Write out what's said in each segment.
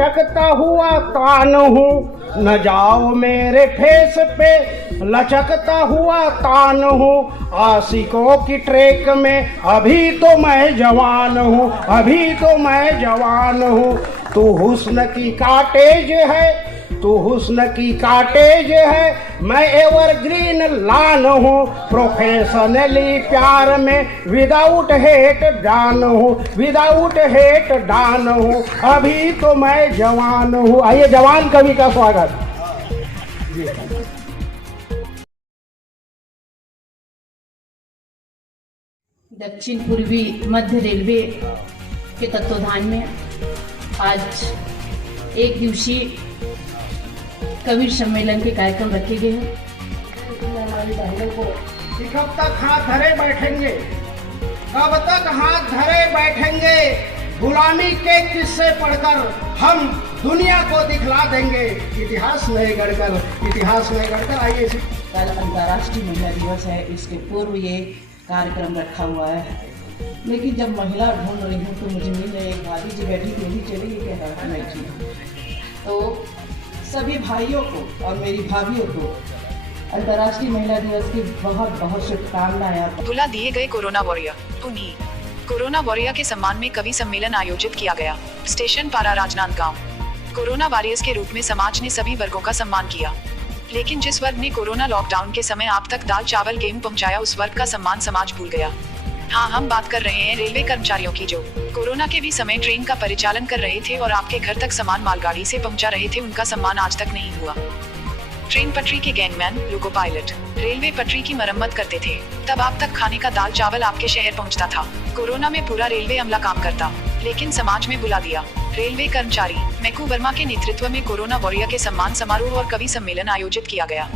लचकता हुआ तान हूँ, न जाओ मेरे फेस पे लचकता हुआ तान हूँ। आशिकों की ट्रेक में अभी तो मैं जवान हूँ, अभी तो मैं जवान हूँ। तू हुस्न की काटेज है, तू हुस्न की काटेज है, मैं एवरग्रीन लान हूँ। प्रोफेशनली प्यार में विदाउट हेट डान हूँ, विदाउट हेट डान हूँ। अभी तो मैं जवान हूँ। आइए जवान कवि का स्वागत। दक्षिण पूर्वी मध्य रेलवे के तत्वाधान में आज एक दिवसीय कवि सम्मेलन के कार्यक्रम रखे गए हैं। कब तक हाथ धरे बैठेंगे, कब तक हाथ धरे बैठेंगे, गुलामी के किस्से पढ़कर हम दुनिया को दिखला देंगे इतिहास नए गढ़कर, इतिहास नए गढ़कर। आइए, कल अंतर्राष्ट्रीय महिला दिवस है, इसके पूर्व ये कार्यक्रम रखा हुआ है, लेकिन जब महिला ढूंढ रही हूँ तो मुझे मिल रही एक भाभी जी बैठी थी, नहीं चली क्या मैं थी। तो सभी भाइयों को और मेरी भाभियों को अंतर्राष्ट्रीय महिला दिवस की बहुत बहुत शुभकामनाएं। भुला दिए गए कोरोना वॉरियर पुनी। कोरोना वॉरियर के सम्मान में कवि सम्मेलन आयोजित किया गया। स्टेशन पारा राजनांदगांव। कोरोना वॉरियर्स के रूप में समाज ने सभी वर्गों का सम्मान किया, लेकिन जिस वर्ग ने कोरोना लॉकडाउन के समय आप तक दाल चावल गेहूं पहुंचाया, उस वर्ग का सम्मान समाज भूल गया। हाँ, हम बात कर रहे हैं रेलवे कर्मचारियों की, जो कोरोना के भी समय ट्रेन का परिचालन कर रहे थे और आपके घर तक सामान मालगाड़ी से पहुंचा रहे थे। उनका सम्मान आज तक नहीं हुआ। ट्रेन पटरी के गैंगमैन, लोको पायलट रेलवे पटरी की मरम्मत करते थे, तब आप तक खाने का दाल चावल आपके शहर पहुंचता था। कोरोना में पूरा रेलवे अमला काम करता, लेकिन समाज में बुला दिया। रेलवे कर्मचारी मैकू वर्मा के नेतृत्व में कोरोना वॉरियर के सम्मान समारोह और कवि सम्मेलन आयोजित किया गया।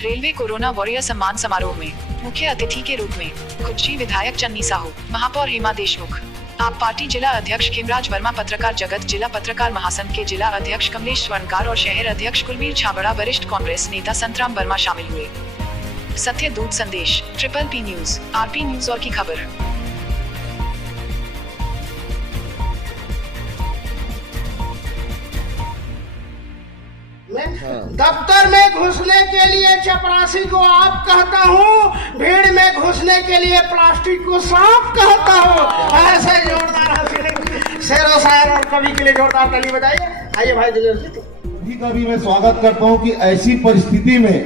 रेलवे कोरोना वॉरियर सम्मान समारोह में मुख्य अतिथि के रूप में खुदशी विधायक चन्नी साहू, महापौर हेमा देशमुख, आप पार्टी जिला अध्यक्ष खिमराज वर्मा, पत्रकार जगत, जिला पत्रकार महासंघ के जिला अध्यक्ष कमलेश स्वर्णकार और शहर अध्यक्ष कुलबीर छाबड़ा, वरिष्ठ कांग्रेस नेता संतराम वर्मा शामिल हुए। सत्य दूत संदेश, triple P news, RP news और की खबर। दफ्तर में घुसने के लिए चपरासी को आप कहता हूँ, भीड़ में घुसने के लिए प्लास्टिक को सांप कहता हूँ। ऐसे जोरदार शेर और शायर और कवि के लिए जोरदार ताली बजाइए। आइए भाई जी का भी मैं स्वागत करता हूँ कि ऐसी परिस्थिति में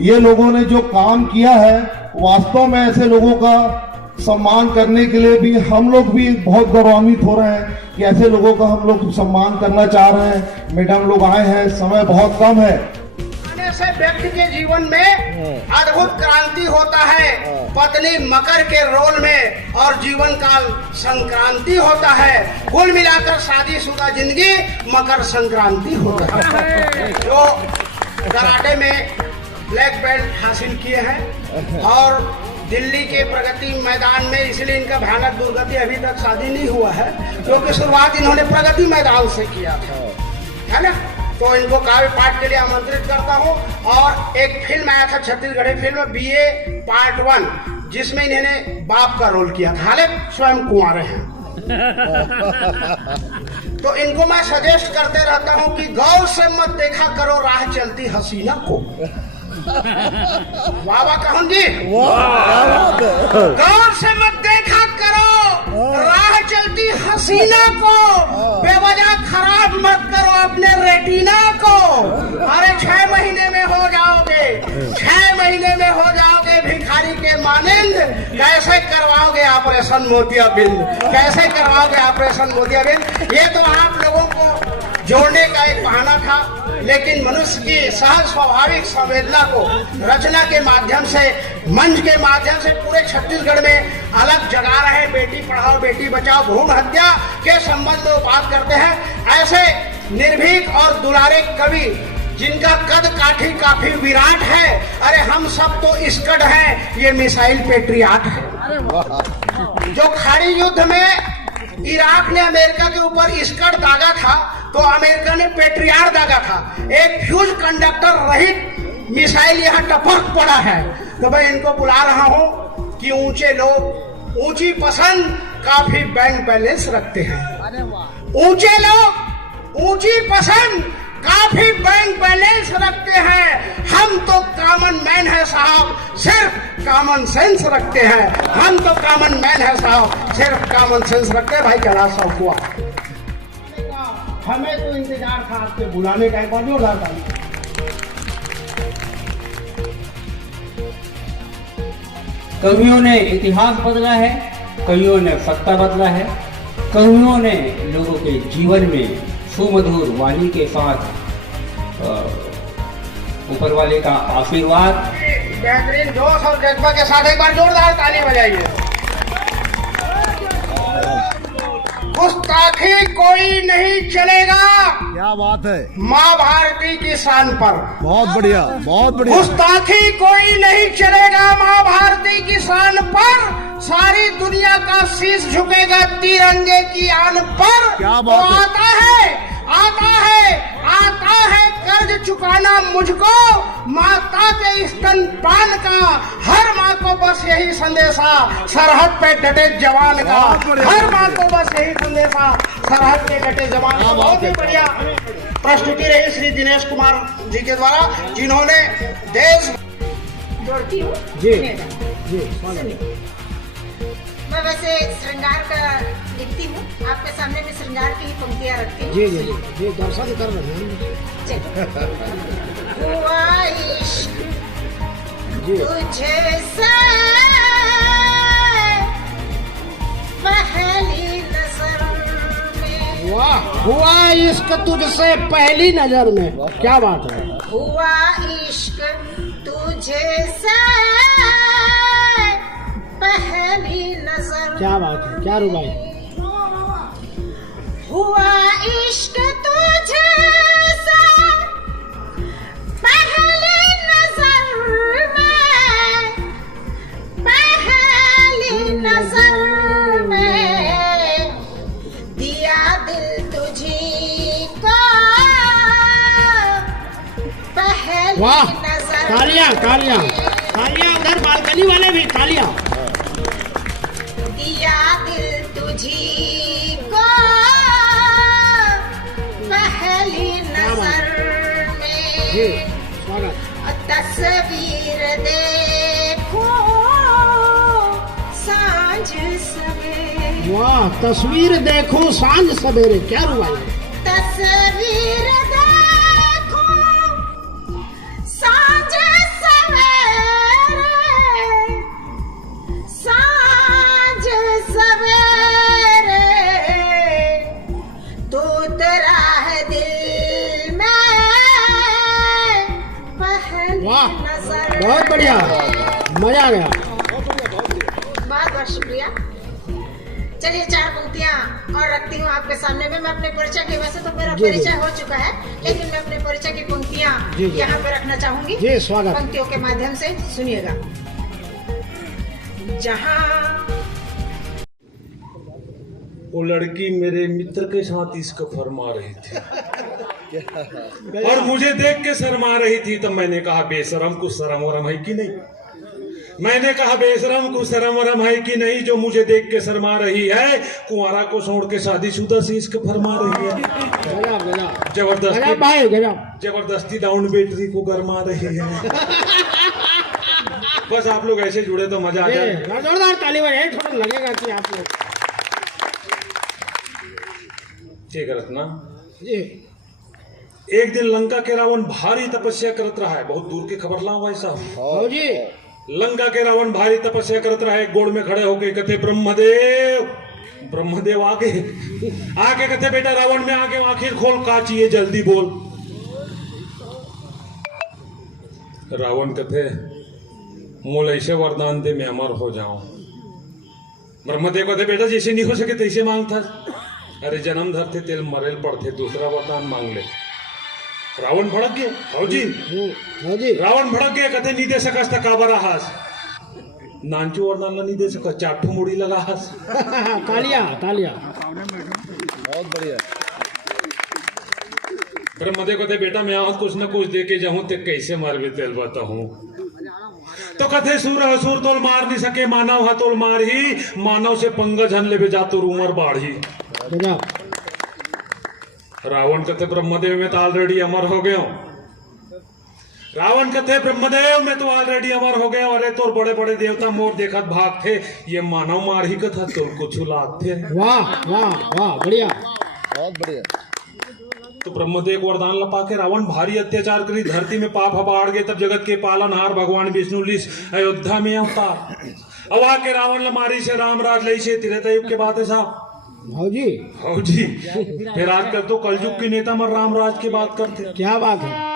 ये लोगों ने जो काम किया है, वास्तव में ऐसे लोगों का सम्मान करने के लिए भी हम लोग भी बहुत गौरवान्वित हो रहे हैं कि ऐसे लोगों का हम लोग सम्मान करना चाह रहे हैं। मैडम लोग आए हैं, समय बहुत कम है। आने से व्यक्ति के जीवन में अद्भुत क्रांति होता है। पत्नी मकर के रोल में और जीवन काल संक्रांति होता है। कुल मिलाकर शादीशुदा जिंदगी मकर संक्रांति होता है। जो कराटे में ब्लैक बेल्ट हासिल किए हैं और दिल्ली के प्रगति मैदान में, इसलिए इनका भयानक दुर्गति अभी तक शादी नहीं हुआ है, क्योंकि शुरुआत इन्होंने प्रगति मैदान से किया था, है ना। तो इनको काव्य पाठ के लिए आमंत्रित करता हूँ। और एक फिल्म आया था छत्तीसगढ़ी फिल्म BA Part 1, जिसमें इन्होंने बाप का रोल किया था, हालांकि स्वयं कुंवारे हैं। तो इनको मैं सजेस्ट करते रहता हूँ कि गौर से मत देखा करो राह चलती हसीना को। वाह वाह कहूँ जी, गौर से मत देखा करो राह चलती हसीना को, बेवजह खराब मत करो अपने रेटिना को। अरे 6 महीने में हो जाओगे, 6 महीने में हो जाओगे भिखारी के मानंद। कैसे करवाओगे ऑपरेशन मोतियाबिंद, कैसे करवाओगे ऑपरेशन मोतियाबिंद। ये तो आप लोगों को जोड़ने का एक बहाना था, लेकिन मनुष्य की सहज स्वाभाविक संवेदना को रचना के माध्यम से, मंच के माध्यम से पूरे छत्तीसगढ़ में अलग जगा रहे। बेटी पढ़ाओ बेटी बचाओ, भ्रूण हत्या के संबंध में बात करते हैं। ऐसे निर्भीक और दुलारे कवि जिनका कद काठी काफी विराट है। अरे हम सब तो इसकड़ हैं, ये मिसाइल पेट्रियाट है। जो खाड़ी युद्ध में इराक ने अमेरिका के ऊपर इसकड़ दागा था, तो अमेरिका ने पेट्रियाट दागा था। एक फ्यूज कंडक्टर रहित मिसाइल यहाँ टपक पड़ा है। तो मैं इनको बुला रहा हूँ कि ऊंचे लोग ऊंची पसंद, काफी बैंक बैलेंस रखते हैं। ऊंचे लोग ऊंची पसंद, काफी बैंक बैलेंस रखते हैं। हम तो कॉमन मैन है साहब, सिर्फ कॉमन सेंस रखते हैं। हम तो कॉमन मैन है साहब, सिर्फ कॉमन सेंस रखते हैं। भाई कैलाश साहब हुआ, हमें तो इंतजार था आपके बुलाने का। एक बार जोरदार ताली। कवियों ने इतिहास बदला है, कवियों ने सत्ता बदला है, कवियों ने लोगों के जीवन में सुमधुर वाणी के साथ ऊपर वाले का आशीर्वाद, बेहतरीन जोश और जज्बा के साथ एक बार जोरदार ताली बजाइए। गुस्ताखी कोई नहीं चलेगा, क्या बात है, माँ भारती की शान पर। बहुत बढ़िया, बहुत बढ़िया। गुस्ताखी कोई नहीं चलेगा, माँ भारती की शान पर। सारी दुनिया का शीश झुकेगा तिरंगे की आन पर। क्या बात तो है। आता है कर्ज चुकाना मुझको, माता के स्तनपान का। हर माँ को बस यही संदेशा, सरहद पे डटे जवान का। बहुत बढ़िया। हर माँ को बस यही संदेशा, सरहद पे डटे जवान का। बहुत ही बढ़िया प्रस्तुति रही श्री दिनेश कुमार जी के द्वारा, जिन्होंने देश जोड़ती हूँ। जी। सुनिए। मैं वैसे श्रृंगार का लिखती हूँ, आपके सामने में श्रृंगार की पंक्तियाँ रखती हूँ। जी दर्शन कर रहे हैं। चलो। हुआ इश्क जी। तुझसे पहली नजर में। वाह, हुआ इश्क तुझसे पहली नजर में। क्या बात है। हुआ इश्क तुझसे पहली नजर। क्या बात है, क्या रुबाई। हुआ इश्क तुझसे पहली नजर में, पहली नजर में। दिया दिल तुझी को पहली वाह, नजर। तालियां तालियां तालियां, उधर बालकनी वाले भी तालियां। दिया दिल तुझी को पहली नजर जी में। स्वागत। तस्वीर देखो सांझ सवेरे। वाह, तस्वीर देखूं सांझ सवेरे। क्या रुबाई। तस्वीर देखो सांझ सवेरे, सांझ सवेरे। तू तेरा है दिल में पहली वाह, नजर। बहुत बढ़िया, मजा आ गया। बहुत बहुत शुक्रिया। चलिए 4 पंक्तियाँ और रखती हूँ आपके सामने में। मैं अपने परिचय के, वैसे तो मेरा जी, जी। परिचय हो चुका है, लेकिन मैं अपने परिचय की पंक्तियाँ जी, जी। यहाँ पे रखना चाहूंगी। जी स्वागत। पंक्तियों के माध्यम से सुनिएगा। जहाँ वो लड़की मेरे मित्र के साथ इसको फरमा रही थी और मुझे देख के शर्मा रही थी, तब मैंने कहा बेशरम कुछ शर्म वरम है कि नहीं। मैंने कहा बेशरम कुछ शर्म वरम है कि नहीं, जो मुझे देख के शर्मा रही है, कुंवारा को छोड़ के शादीशुदा से इसको फरमा रही है। गजब गजब जबरदस्ती गजब भाई, गजब। जबरदस्ती डाउन बैटरी को गरमा रही है। बस आप लोग ऐसे जुड़े तो मजा आ जी, जाए। जोरदार ताली बजाइए, थोड़ा लगेगा कि आप लोग। ठीक है रत्ना। जी एक दिन लंका के रावण भारी तपस्या करत रहा है। बहुत दूर की खबर लाऊं भाई साहब। हो जी। लंका के रावण भारी तपस्या करत रहा है। गोड़ में खड़े होके कहते ब्रह्मदेव। ब्रह्मदेव आगे कहते बेटा रावण में आके आखिर खोल, का चाहिए जल्दी बोल। रावण कहते मोल ऐसे वरदान दे मैं अमर हो जाऊं। ब्रह्मदेव कहते बेटा जैसे नहीं हो सके तैसे मांग था। अरे जन्म धरते तेल मरेल पड़ते, दूसरा वरदान मांग ले। रावण भड़क गए। हो जी हो जी। रावण भड़क गए, कहते नहीं दे सकस था काबरा हास। नानचू और नाना नहीं दे सका, चाठू मुड़ी लगा हास। तालियां तालियां। बहुत बढ़िया। ब्रह्मदेव कहते बेटा मैं आज कुछ न कुछ दे के जाऊं ते कैसे मार भी तेल बताऊं। तो कथे सूर असुर तोल मार नहीं सके, मानव हतोल मार ही। मानव से पंगा झन ले जा तो उमर बाढ़ी। गजब। रावण कथे ब्रह्मदेव में तो ऑलरेडी अमर हो गया हूं। रावण कथे ब्रह्मदेव में तो ऑलरेडी अमर हो गया। अरे तो बड़े बड़े देवता मोर देखत भाग थे, ये मानव मार ही कथा तो कुछ लाग थे। वाह वाह वाह, बढ़िया, बहुत बढ़िया। तो ब्रह्मदेव को वरदान लपा के रावण भारी अत्याचार करी, धरती में पाप हबाड़ गए। तब जगत के पालनहार भगवान विष्णु लिस अयोध्या में अवतार। अब आके रावण लमारी से राम राज लई से त्रेता युग के बात है साहब। जी फिर आजकल तो कलयुग के नेता मर रामराज की बात करते। क्या बात है।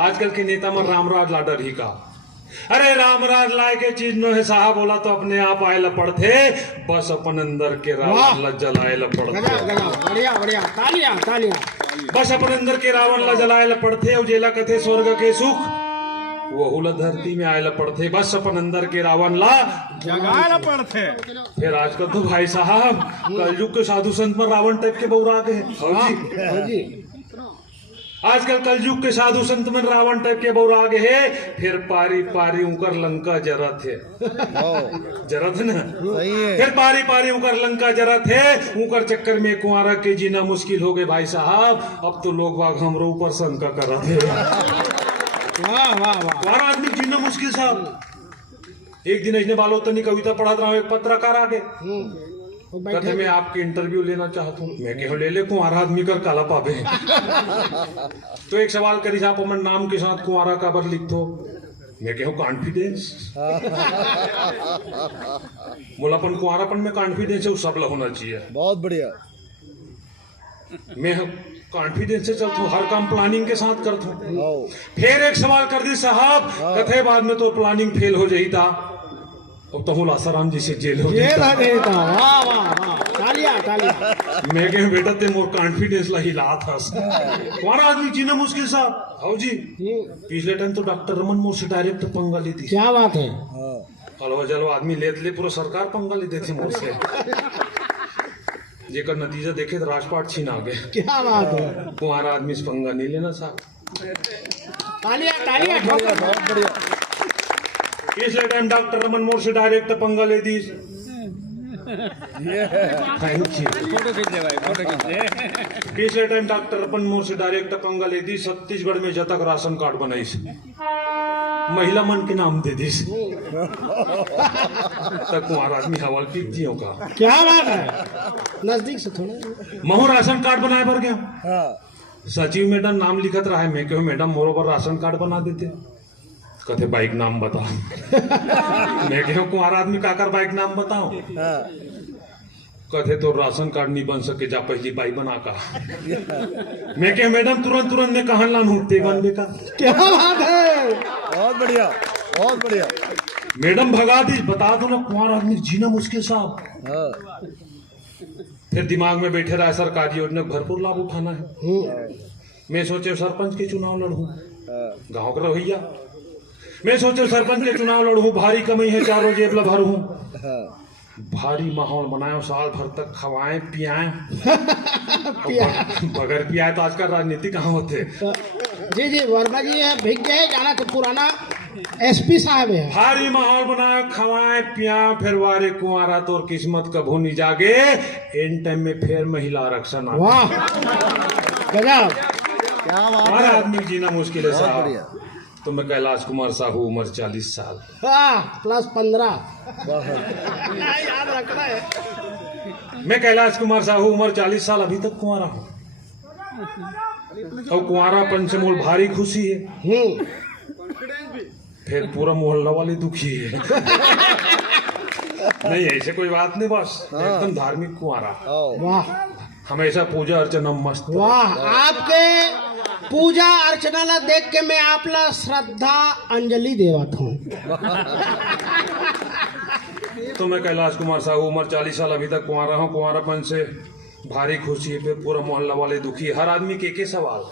आजकल के नेता मर रामराज लाडर ही का। अरे रामराज लाए के चीज नो है साहब, बोला तो अपने आप आए लपड़ थे, बस अपन अंदर के रावण ला जलाए लपड़ थे। बढ़िया बढ़िया, तालियां तालियां। बस अपन अंदर के रावण ला जलाए लपड़ थे, उजेला कथे स्वर्ग के सुख वहू ला धरती में आए लपड़ थे, बस अपन अंदर के रावण ला जगाए लपड़ थे। फिर आजकल तो भाई साहब कलयुग के साधु संत में रावण टाइप के बौरा गए जी। आजकल कलयुग के साधु संत में रावण टाइप के बौरा आगे है। फिर पारी पारी उकर लंका जरत है, जरत न फिर पारी पारी उकर लंका जरत है। उकर चक्कर में कुंवारा के जीना मुश्किल हो गए भाई साहब। अब तो लोग बाग हमरो ऊपर शंका कर रहे थे। वाह वाह वाह, कुंवारा आदमी जीना मुश्किल साहब। एक दिन इसने बालोतनी कविता पढ़ा रहा हूँ, एक पत्रकार आगे कहते मैं आपकी इंटरव्यू लेना चाहता हूँ। मैं कहो ले ले, कुंवारा आदमी कर काला पावे। तो एक सवाल करी साहब, अपन नाम के साथ कुंवारा का बर लिख दो। मैं कहो कॉन्फिडेंस। बोला अपन कुंवारापन में कॉन्फिडेंस है, वो सब होना चाहिए। बहुत बढ़िया। मैं कॉन्फिडेंस से चलता हूँ, हर काम प्लानिंग के साथ करता हूँ। फिर एक सवाल कर दी साहब, कथे बाद में तो प्लानिंग फेल हो जाही था, अब तो आसाराम जी से जेल हो गया। वाह वाह वाह, तालियां तालियां। मैं कह बेटा ते मोर कॉन्फिडेंस ला हिला था। हमारा आदमी जीना मुश्किल साहब। आओ जी, पिछले टाइम तो डॉक्टर रमन मोर से डायरेक्ट पंगा ली थी। क्या बात है। हलवा जलो आदमी ले पूरा सरकार पंगा ले देती मोर से, जेकर नतीजा देखे तो राजपाट छीन आ गए। क्या बात है। कुंवारा आदमी से पंगा नहीं लेना साहब। तालियां तालियां, बहुत बढ़िया। पिछले टाइम डॉक्टर रमन मोर से डायरेक्ट पंगा ले दी। पिछले टाइम डॉक्टर रमन मोर से डायरेक्ट पंगा ले दी। छत्तीसगढ़ में जतक राशन कार्ड बनाई, महिला मन के नाम दे दी। तक कुंवारा आदमी हवाल पीतियों का। क्या बात है। नजदीक से थोड़ा। महू राशन कार्ड बनाए भर गया। सचिव मैडम नाम लिखत रहा है। मैं क्यों मैडम मोरो पर राशन कार्ड बना देते। कहते बाइक नाम बता। मैं क्यों कुंवारा आदमी काकर बाइक नाम बताऊं। कहते तो राशन कार्ड नहीं बन सके, जा पहली बाइक बना का। मैं क्या मैडम तुरंत में कहा लान होते बनने का। क्या बात है। बहुत बढ़िया बहुत बढ़िया। मैडम भगा दी, बता दो ना कुंवारा आदमी जीना मुश्किल साहब। फिर दिमाग में बैठे रहा सरकारी योजना भरपूर लाभ उठाना है। मैं सोचे सरपंच के चुनाव लड़ूं, गाँव का रवैया। मैं सोचे सरपंच के चुनाव लड़ूं, भारी कमी है, चारों जेब ला भरूं। भारी माहौल बनाए, साल भर तक खवाएं पियाएं। बगैर पियाए तो आजकल राजनीति कहाँ होते। जी जी वर्मा जी है, भिग गए जाना तो पुराना एसपी साहब है। भारी माहौल बनाए, खवाएं पियाएं, फिर वारे कुंवारा तोर किस्मत कभू नहीं जागे। इन टाइम में फिर महिला आरक्षण। वाह गजब, क्या बात हमारा है। आदमी जीना मुश्किल है बहुत साहब। बढ़िया। तो मैं कैलाश कुमार साहू, उम्र 40 साल। प्लस 15 याद रखना है। मैं कैलाश कुमार साहू, उम्र 40 साल, अभी तक कुंवारा हूँ। और कुंवारापन से मोल भारी खुशी है। फिर पूरा मोहल्ला वाले दुखी है। नहीं ऐसे कोई बात नहीं, बस एकदम धार्मिक कुंवारा। वाह, हमेशा पूजा अर्चना मस्त। वाह, आपके पूजा अर्चना ला देख के मैं आपला श्रद्धा अंजलि देवत हूँ। तो मैं कैलाश कुमार साहू, उम्र 40 साल, अभी तक कुंवारा हूँ। कुंवारापन से भारी खुशी पे पूरा मोहल्ला वाले दुखी। हर आदमी के सवाल,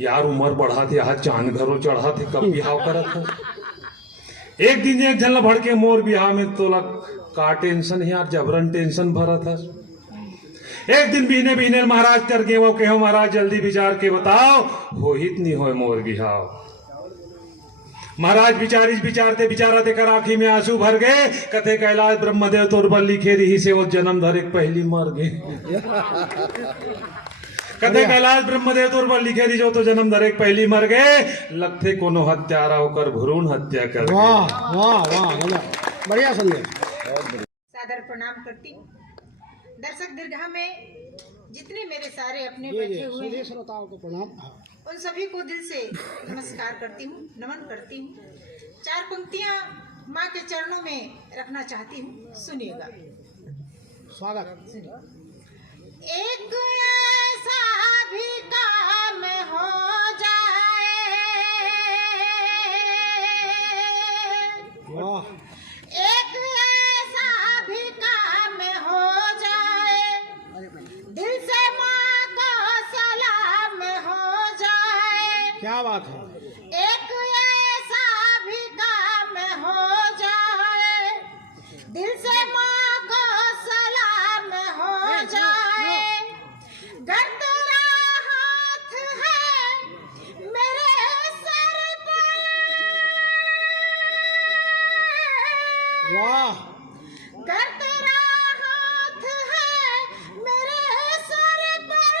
यार उम्र बढ़ा थे, आज चांद घरों चढ़ा थे, कब बिहाव करत हो। एक दिन एक झल भड़ के मोर बिहाव में तोला का टेंशन है यार, जबरन टेंशन भरा था। एक दिन बीने महाराज कर गए, वो कहो महाराज जल्दी विचार के बताओ, हो हित नहीं हो मोर बिहाव। महाराज विचारते विचारते कर आंखी में आंसू भर गए। कथे कैलाश ब्रह्मदेव तोर बल लिखे रही से वो जन्म धर एक पहली मर गए। कथे कैलाश ब्रह्मदेव तौर पर लिखे दी जो तो जन्म दरेक पहली मर गए लगते कोनो हत्यारा होकर भ्रूण हत्या कर गए। वाह वाह वाह, बढ़िया संदेश। सादर प्रणाम करती हूँ। दर्शक दीर्घा में जितने मेरे सारे अपने बैठे हुए हैं श्रोताओं को प्रणाम। उन सभी को दिल से नमस्कार करती हूँ, नमन करती हूँ। 4 पंक्तियाँ माँ के चरणों में रखना चाहती हूँ, सुनिएगा। स्वागत। एक ऐसा भी काम हो जाए, वाह, एक ऐसा भी काम हो जाए, दिल से माँ को सलाम हो जाए। क्या बात है। एक ऐसा भी काम हो जाए, दिल से माँ को सलाम हो जाए। गर तेरा हाथ है मेरे सर पर, वाह, गर तेरा हाथ है मेरे सर पर,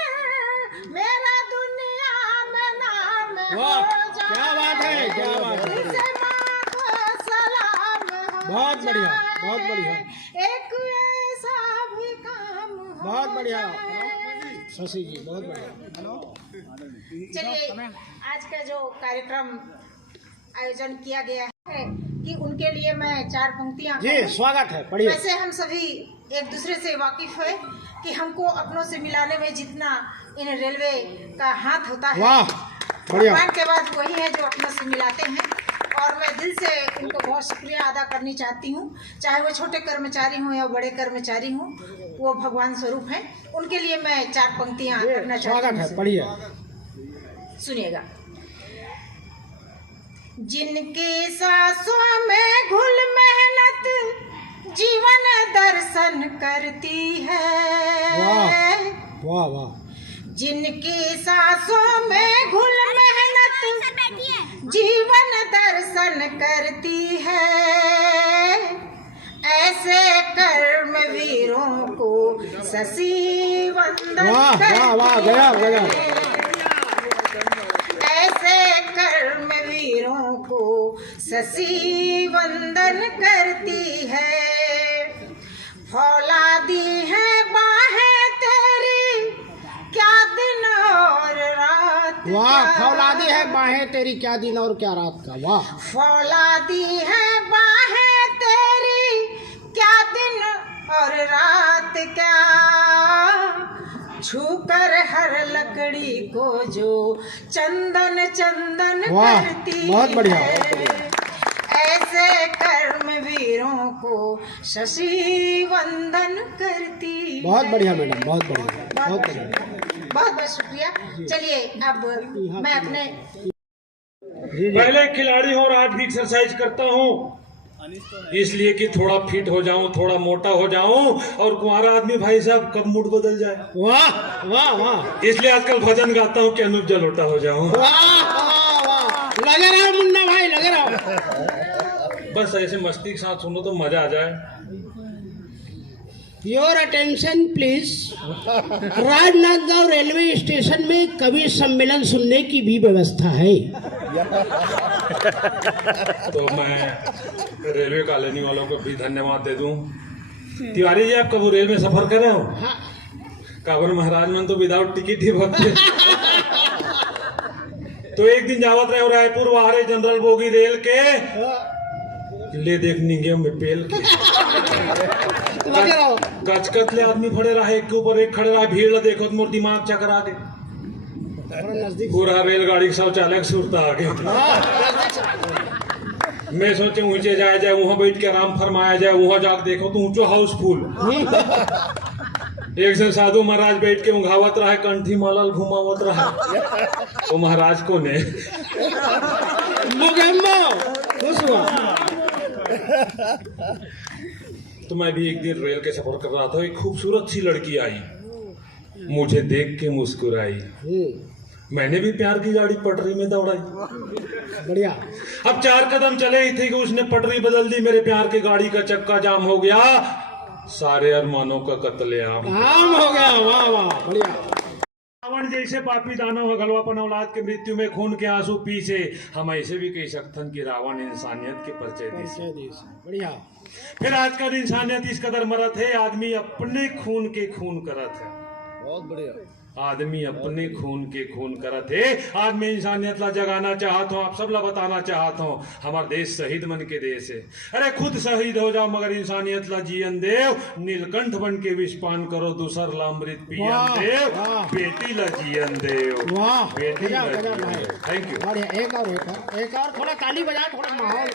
मेरा दुनिया में नाम वाह, हो जाए। क्या बात है, क्या बात है। दिल से माँ को सलाम हो बहुत बढ़िया, जाए। बहुत बढ़िया। एक ऐसा भी काम हो बहुत बढ़िया जाए। शशि जी, बहुत बढ़िया। चलिए, आज का जो कार्यक्रम आयोजन किया गया है कि उनके लिए मैं 4 पंक्तियां जी, कहूं। स्वागत है, पढ़िए। वैसे हम सभी एक दूसरे से वाकिफ है कि हमको अपनों से मिलाने में जितना इन रेलवे का हाथ होता है, वाह, बढ़िया। भगवान के बाद वही है जो अपनों से मिलाते हैं। और मैं दिल से उनको बहुत शुक्रिया अदा करनी चाहती हूँ, चाहे वो छोटे कर्मचारी हों या बड़े कर्मचारी हों, वो भगवान स्वरूप हैं। उनके लिए मैं 4 पंक्तियां करना चाहती स्वागत है, हूँ, पढ़िए। सुनिएगा। जिनकी सांसों में घुल मेहनत जीवन दर्शन करती है, वाह वाह, जिनकी सांसों में घुल मेहनत जीवन दर्शन करती है, ऐसे कर्मवीरों को शशि वंदन वाह वाह वाह, गया गया। ऐसे कर्मवीरों को शशि वंदन करती है। फौलादी है बाहें तेरी क्या दिन और रात, वाह, फौलादी है बाहें तेरी क्या दिन और क्या रात का। वाह, फौलादी है बाहें तेरी क्या दिन और रात क्या, छूकर हर लकड़ी को जो चंदन चंदन वाह, करती बहुत बढ़िया, है, बहुत बढ़िया। ऐसे कर्मवीरों को शशि वंदन करती बहुत है। बढ़िया मैडम, बहुत बढ़िया, बहुत बढ़िया। बहुत बहुत शुक्रिया। चलिए अब मैं अपने जी जी, पहले खिलाड़ी हूँ और आज भी एक्सरसाइज करता हूँ इसलिए कि थोड़ा फिट हो जाऊं, थोड़ा मोटा हो जाऊं और कुंवारा आदमी भाई साहब कब मूड बदल जाए, वाह वाह वाह, इसलिए आजकल भजन गाता हूँ कि अनूप जलोटा हो जाऊं। वाह वाह वाह, लगे रहो मुन्ना भाई, लगे रहो। बस ऐसे मस्ती के साथ सुनो तो मजा आ जाए। Your attention please. Rajnandgaon railway station में कवि सम्मेलन सुनने की भी व्यवस्था है। तो मैं रेलवे कॉलोनी वालों को भी धन्यवाद दे दूं। तिवारी जी, आप कब रेल में सफर कर रहे हो? काबर महाराज मन तो विदाउट टिकट ही भगते। तो एक दिन जावत रहे रायपुर वारे जनरल बोगी रेल के ले देख निगे में पेल के लगे रहो। गचकत ले आदमी खड़े रहे, एक के ऊपर एक खड़े रहा, भीड़ देखो तो मोर दिमाग चकरा दे। नजदीक पूरा रेलगाड़ी का शौचालय सुरता आ गया। मैं सोचे ऊंचे जाया जाए, वहां बैठ के आराम फरमाया जाए, वहां जाकर देखो तो ऊंचो हाउसफुल। एक से साधु महाराज बैठ के उंघावत रहा, कंठी मालाल घुमावत रहा। वो महाराज को ने खुश हुआ। तो मैं भी एक दिन रेल के सफर कर रहा था, एक खूबसूरत सी लड़की आई, मुझे देख के मुस्कुराई। मैंने भी प्यार की गाड़ी पटरी में दौड़ाई। बढ़िया। अब 4 कदम चले ही थे कि उसने पटरी बदल दी, मेरे प्यार की गाड़ी का चक्का जाम हो गया, सारे अरमानों का कत्लेआम आम हो गया। वाह वाह, बढ़िया। रावण रावण जैसे पापी दानव हगलवा अपन औलाद के मृत्यु में खून के आंसू पीछे, हम ऐसे भी कह सकते कि रावण इंसानियत के परिचय दी। बढ़िया। फिर आजकल इंसानियत इस कदर मरत है, आदमी अपने खून के खून करत है। बहुत बढ़िया। आदमी अपने खून के खून करत है। आदमी इंसानियत ला जगाना चाहत हूँ, आप सब ला बताना चाहत हूँ, हमारा देश शहीद मन के देश है। अरे खुद शहीद हो जाओ मगर इंसानियत ला जीवन देव, नीलकंठ बन के विषपान करो, दूसर ला अमृत पियन देव, बेटी ला जीवन देव। वाह, बेटी ला गजब, जीवन भाई। देव। Thank you. बढ़िया। एक और थोड़ा ताली बजाओ, थोड़ा माहौल।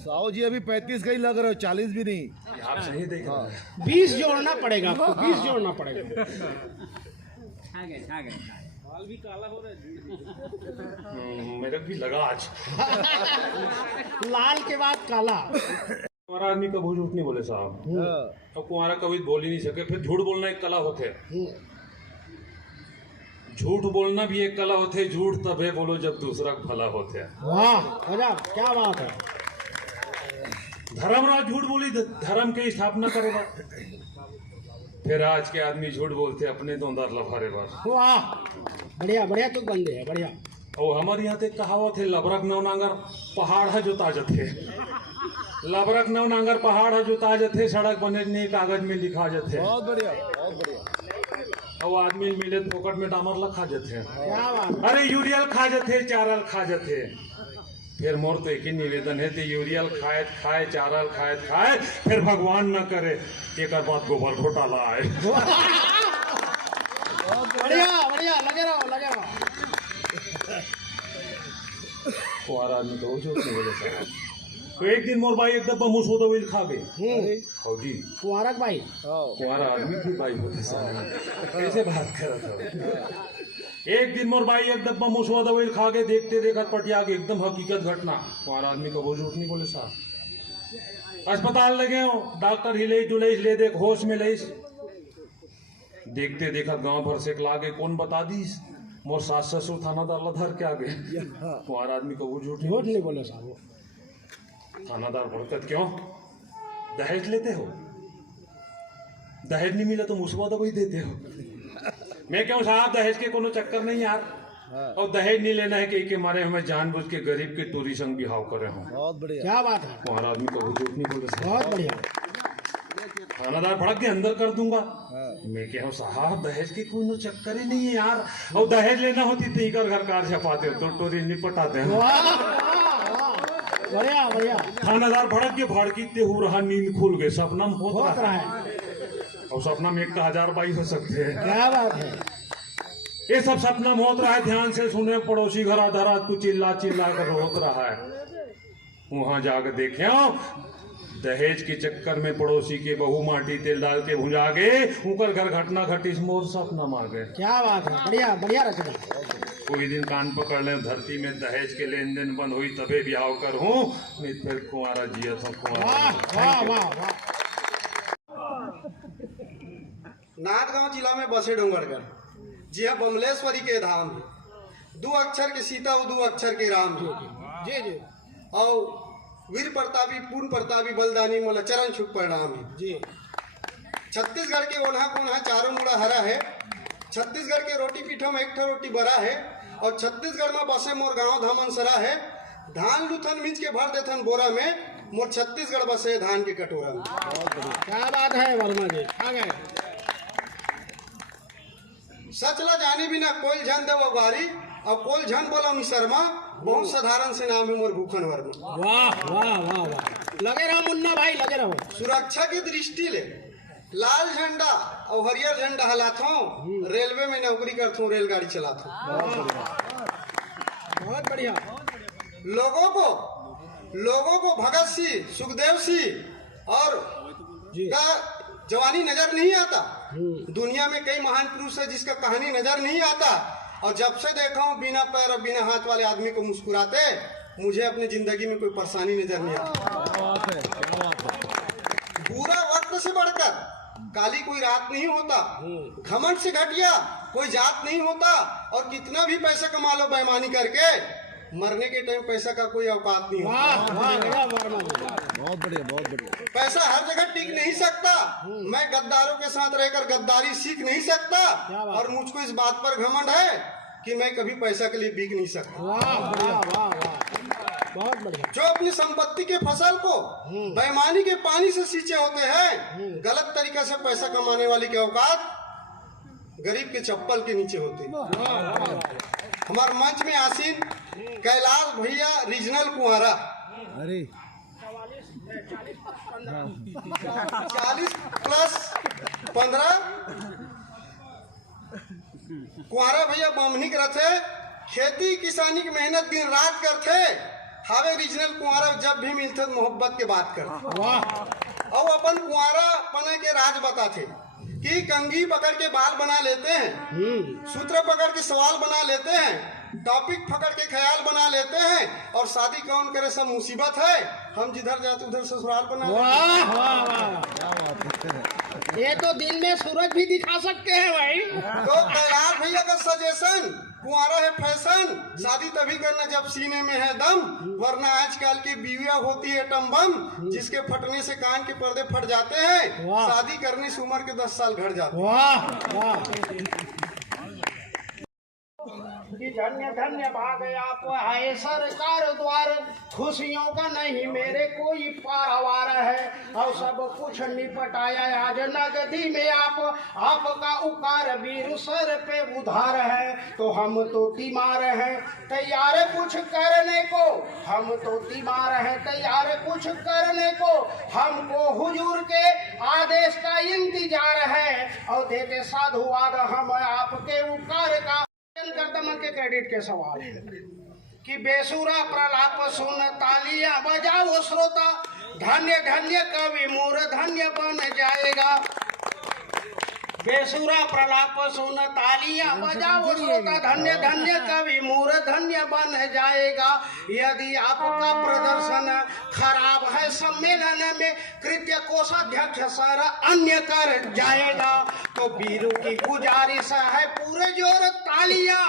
साहू जी अभी 35 का ही लग रहे हो, 40 भी नहीं। आप सही देख रहे हैं। 20 जोड़ना पड़ेगा आपको, 20 जोड़ना पड़ेगा। मेरे भी लगा आज। लाल के बाद काला। कुंवारा आदमी कभी झूठ नहीं बोले साहब। अब कुंवारा कभी बोल ही नहीं सके। फिर झूठ बोलना एक कला होते, झूठ बोलना भी एक कला होते। झूठ तबे बोलो जब दूसरा भला होते। वाह गजब, क्या बात है। धर्मराज झूठ बोली धर्म की स्थापना करेगा। फिर आज के आदमी झूठ बोलते अपने तो अंदर लफारे बार। वाह बढ़िया बढ़िया, तो बंदे है बढ़िया। और हमारे यहाँ ते कहावत है, लबरक नव नांगर पहाड़ है जो ताजत है। लबरक नव नांगर पहाड़ है जो ताजत है, सड़क बने कागज में लिखा जाते है। बहुत बढ़िया, बहुत बढ़िया। और आदमी मिले फोकट में डामर ला खा जाते हैं। क्या बात। अरे यूरियल खा जाते, चारल खा जाते। फिर मोर तो एक ही निवेदन है, तो यूरियल खाए चारल खाए, फिर भगवान न करे एक बात गोबर घोटाला आए। बढ़िया बढ़िया, लगे रहो। कुंवारा आदमी तो जो नहीं बोले साहब। तो एक दिन मोर भाई एक डब्बा मुसो दवाई खा गए। जी कुंवारक भाई, कुंवारा आदमी की भाई होते साहब, कैसे बात कर रहा था। एक दिन मोर भाई एक डब्बा मुसवा दवाई खा के देखते देखत पटिया के एकदम हकीकत घटना। कुंवारा आदमी का वो झूठ नहीं बोले साहब। अस्पताल लगे हो, डॉक्टर हिले डुले ले देख होश में ले, देखते देखत गांव भर से लागे कौन बता दीस, मोर सास ससुर थानादार धर के आ गए। कुंवारा आदमी का वो झूठ नहीं बोले साहब। थानादार भड़कत क्यों? दहेज लेते हो? दहेज नहीं मिला तो मुसवा दवाई देते हो। मैं क्यों साहब, दहेज के कोनो चक्कर नहीं यार। और दहेज नहीं लेना है कि के मारे हमें जानबूझ के गरीब के टूरी संग बिहाव करे हो। बहुत बढ़िया, क्या बात है। कुंवारा आदमी का वो झूठ नहीं बोल रहे। बहुत बढ़िया। थानादार भड़क के अंदर कर दूंगा। मैं क्या साहब, दहेज के कोनो चक्कर ही नहीं है यार। और दहेज लेना होती तो इकर घर कार छपाते हो, तो टोरी निपटाते हैं। बढ़िया बढ़िया। थानादार भड़क के भड़कीते हो रहा, नींद खुल गए, सपना में होत रहा है। और सपना में 1000 बाई हो सकते हैं। क्या बात है। ये सब सपना में होत रहा है, ध्यान से सुने। पड़ोसी घर आधा रात को चिल्ला कर रोत रहा है। वहां जाकर देखे दहेज के चक्कर में पड़ोसी के बहू माटी तेल डाल के भुंजा गए, ऊपर घर घटना घटी, मोर सपना मार गए। क्या बात है, बढ़िया बढ़िया रचना। कोई दिन कान पकड़ ले, धरती में दहेज के लेन देन बंद हुई तबे ब्याह कर हूँ, नहीं फिर कुंवारा जिया था कुंवारा। नांदगांव जिला में बसे डोंगरगढ़, जी हाँ, बमलेश्वरी के धाम। 2 अक्षर के सीता और 2 अक्षर के राम जी जी। और वीर प्रतापी पूर्ण प्रतापी बलदानी मोला चरण छुप प्रणाम है जी। छत्तीसगढ़ के ओन्हा कोन्हा चारों मुड़ा हरा है। छत्तीसगढ़ के रोटी पीठों में एक ठो रोटी बड़ा है। और छत्तीसगढ़ में बसे मोर गांव धामनसरा है। धान लुथन मिंच के भर देथन बोरा में, मोर छत्तीसगढ़ बसे धान के कटोरा में। क्या बात है वर्मा जी, आ गए। सच ला जानी बिना कोई झन देव गारी, और कोल झन बोला शर्मा, बहुत साधारण से नाम है मोर भूखन वर्मा। वाह वाह वाह वाह, लगे रहो मुन्ना भाई, लगे रहो। सुरक्षा की दृष्टि ले लाल झंडा और हरियर झंडा हलाथो, रेलवे में नौकरी करथो, रेलगाड़ी चलाथो। बहुत बढ़िया। लोगों को भगत सिंह, सुखदेव सिंह और का जवानी नजर नहीं आता। दुनिया में कई महान पुरुष है जिसका कहानी नजर नहीं आता। और जब से देखा हूँ बिना पैर और बिना हाथ वाले आदमी को मुस्कुराते, मुझे अपनी जिंदगी में कोई परेशानी नजर नहीं आती। बुरा वक्त से बढ़कर काली कोई रात नहीं होता, घमंड से घटिया कोई जात नहीं होता। और कितना भी पैसा कमा लो बेईमानी करके, मरने के टाइम पैसा का कोई औकात नहीं होता। बहुत बढ़िया, बहुत बढ़िया। पैसा हर जगह टिक नहीं सकता। मैं गद्दारों के साथ रहकर गद्दारी सीख नहीं सकता, और मुझको इस बात पर घमंड है कि मैं कभी पैसा के लिए बिक नहीं सकता। वाह, वाह, वाह, वाह, बहुत बढ़िया। जो अपनी संपत्ति के फसल को बेईमानी के पानी से सींचे होते हैं, गलत तरीका से पैसा कमाने वाले की औकात गरीब के चप्पल के नीचे होते हैं। हमारे मंच में आसीन कैलाश भैया रीजनल कुंवारा, अरे 40 प्लस 15 कुंवारा भैया बमनी करते, खेती किसानी की मेहनत दिन रात करते। हावे रीजनल कुंवारा जब भी मिलते मोहब्बत के बात करते, और अपन कुंवारा पने के राज बताते कि कंघी पकड़ के बाल बना लेते हैं, सूत्र पकड़ के सवाल बना लेते हैं, टॉपिक पकड़ के ख्याल बना लेते हैं, और शादी कौन करे सब मुसीबत है, हम जिधर जाते उधर ससुराल बना लेते हैं। वाह, वाह, वाह, ये तो दिन में सूरज भी दिखा सकते हैं भाई। तो कैलाश भैया का सजेशन, कुंवारा है फैशन, शादी तभी करना जब सीने में है दम, वरना आजकल की बीवियां होती है टम्बम, जिसके फटने से कान के पर्दे फट जाते हैं, शादी करने से उम्र के 10 साल घट जाते हैं। वाह, वाह। धन्य धन्य भाग आप है सरकार द्वार, खुशियों का नहीं मेरे कोई पारावार है, और सब कुछ निपटाया आज नगदी में आपका उकार वीर सर पे उधार है। तो हम तो तीमार हैं तैयार कुछ करने को, हम तो तीमार हैं तैयार कुछ करने को, हमको हुजूर के आदेश का इंतजार है, और देते साधुवाद हम आपके उकार का। करता मन के क्रेडिट के सवाल है कि बेसुरा प्रलाप सुन तालियां बजाओ श्रोता, धन्य धन्य कवि मोर धन्य बन जाएगा। बेसुरा प्रलाप सुन तालियां बजाओ श्रोता, धन्य धन्य कवि मोर धन्य बन जाएगा। यदि आपका प्रदर्शन खराब है सम्मेलन में, कृत्य कोषाध्यक्ष सर अन्य कर जाएगा। तो वीरों की गुजारिश है पूरे जोर तालियां,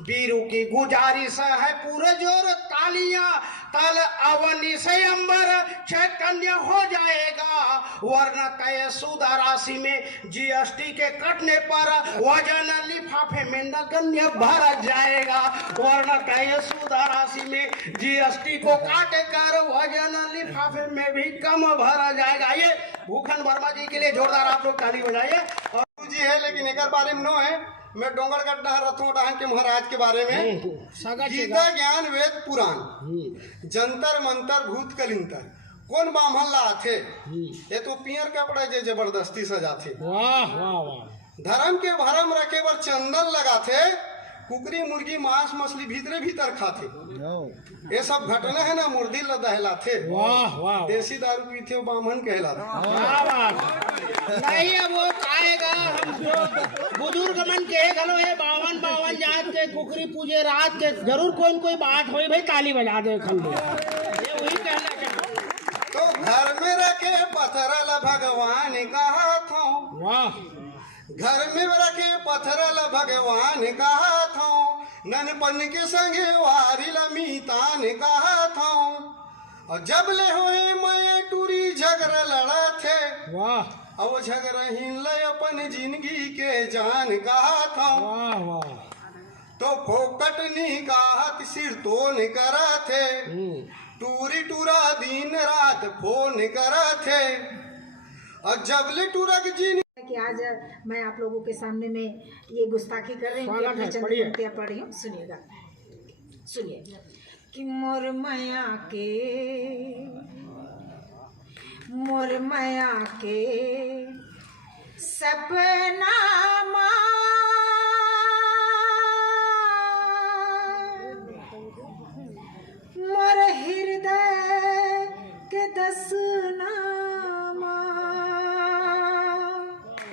वीरों की गुजारिश है पूरे जोर तालियां, तल अवनी से अंबर चैतन्य हो जाएगा, वरना तय सुधा राशि में जीएसटी के कटने पर वजन लिफाफे में नगण्य भर जाएगा, वरना तय सुधा राशि में जीएसटी को काटे कर वजन लिफाफे में भी कम भरा जाएगा। ये भूखन वर्मा जी के लिए जोरदार आप लोग ताली बजाइए। और जी है लेकिन एक बारे में नो है, मैं डोंगरगढ़ रथों डाहन के महाराज के बारे में, गीता ज्ञान वेद पुराण जंतर मंतर भूत कलिंतर कौन बामन ला थे, ये तो पियर कपड़े जे जबरदस्ती सजाते। वाह, वाह, वाह। धर्म के भरम रखे बर चंदन लगाते, कुकरी मुर्गी मांस मछली भीतरे भीतर खाते। ये सब घटना है ना, मुर्दी लदहलाते। वाह, वाह। देसी दारू पीते हो बामन कहलाते। नहीं अब वो आएगा, हम जो बुजुर्ग मन के घलो है 52 जात के कुकरी पूजे रात के, जरूर कोई बात हो भाई ताली बजा दे खंडे, ये वही कहना चाहता। तो घर में रखे पत्थरल भगवान का हाथों, वाह, घर में रखे पत्थरल भगवान का हाथों, ननपन के संगे वारी लमीतान का हाथों, और जब ले होए मैं टूरी झगड़ा लड़ा थे, वाह, अब झगड़ा हिन ले अपन जिंदगी के जान का था। वाह, वाह। तो फोकटनी का हाथ सिर तो न करा थे, टूरी टूरा दिन रात फोन करा थे, और जब ले टूरा की जी कि आज मैं आप लोगों के सामने में ये गुस्ताखी कर रही हूँ, चंद पंक्तियां पढ़ी हूँ, सुनिएगा, सुनिए। कि मोर माया के सपना मोर हृदय के दसनामा,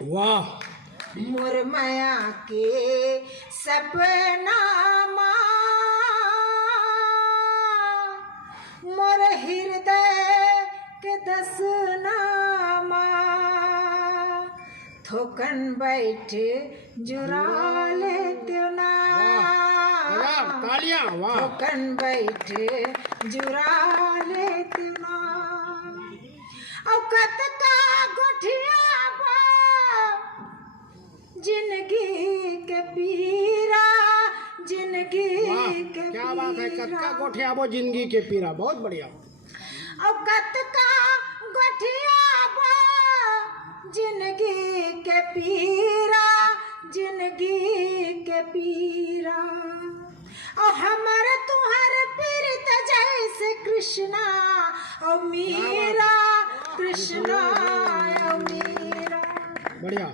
वाह, मोर माया के सपना मोर हृदय के दसनामा, थोकन बैठ जुरा लेते ना, थोकन बैठ जुरा लेते ना, औकत का गोठिया जिंदगी के पीरा, जिंदगी के क्या बात है, पीरा। कत्का गोठिया वो जिंदगी के पीरा, बहुत बढ़िया। औकत का गोठिया जिंदगी के पीरा, जिंदगी के पीरा। और हमारे तुम्हारे पीरित जैसे कृष्णा और मीरा, कृष्णा और मीरा। बढ़िया।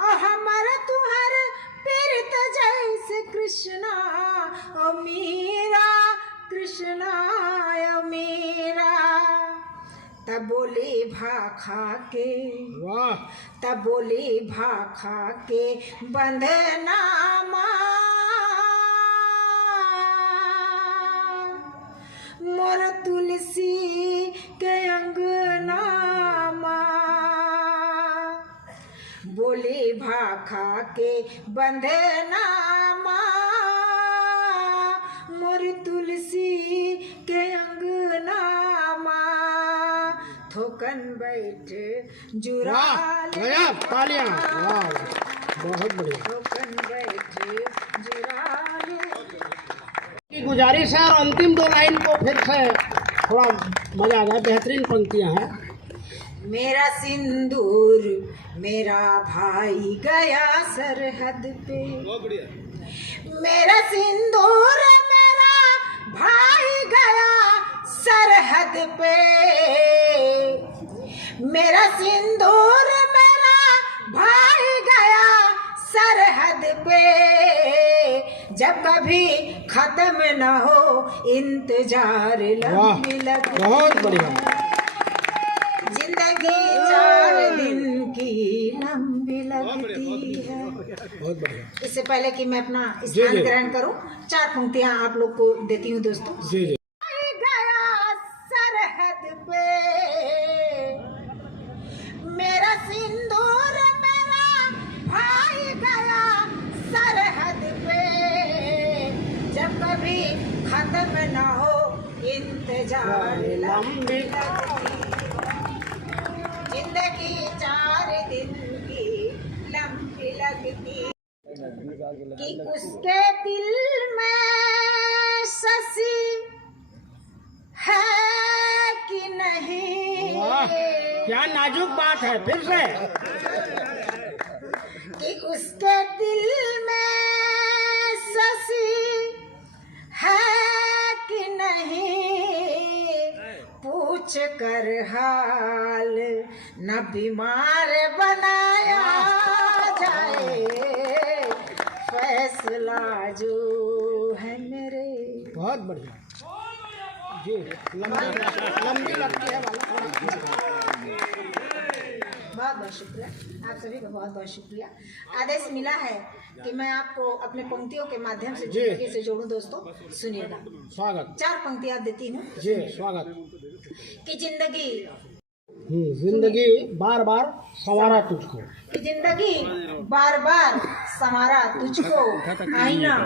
और हमारे तुम्हारे पीरित जैसे कृष्णा और मीरा, कृष्णा और मीरा। तब बोली भाखा के, वाह, तब बोली भाखा के बंधनामा, मोर तुलसी के अंगनामा। बोली भाखा के बंधनामा, मोर तुलसी के अंगनामा। थोकन बैठ जुरा वाह, गजब, तालियां, वाह, बहुत बढ़िया। थोकन बैठ जुरा की गुजारिश है, और अंतिम 2 लाइन को फिर से थोड़ा मजा आ जाए, बेहतरीन पंक्तियां हैं। मेरा सिंदूर मेरा भाई गया सरहद पे, मेरा सिंदूर मेरा भाई गया सरहद पे। मेरा सिंदूर मेरा भाई गया सरहद पे। जब कभी खत्म न हो इंतजार लंबी लगती, बहुत बढ़िया। जिंदगी 4 दिन की लंबी लगती है। बहुत बढ़िया। इससे पहले कि मैं अपना जी, स्थान जी। ग्रहण करूं, 4 पंक्तियां आप लोग को देती हूं दोस्तों। जी जी। गया सरहद पे, मेरा सिंदूर मेरा भाई गया सरहद पे। जब कभी खत्म न हो इंतजार लंबी लगती, जिंदगी 4 दिन की लंबी लगती। कि उसके दिल में शशि है कि नहीं, वाह, क्या नाजुक बात है, फिर से। कि उसके दिल में शशि है कि नहीं, पूछ कर हाल न बीमार बनाया जाए, फैसला जो है मेरे। बहुत बढ़िया जी, लंबी लगती है बहुत बहुत शुक्रिया, आप सभी का बहुत बहुत शुक्रिया। आदेश मिला है कि मैं आपको अपने पंक्तियों के माध्यम से जी। जिंदगी से जोड़ूं दोस्तों, सुनिएगा। स्वागत। 4 पंक्तियां देती हूँ जी, स्वागत। कि जिंदगी, जिंदगी बार बार संवारा तुझको, कि जिंदगी बार बार संवारा तुझको, आईना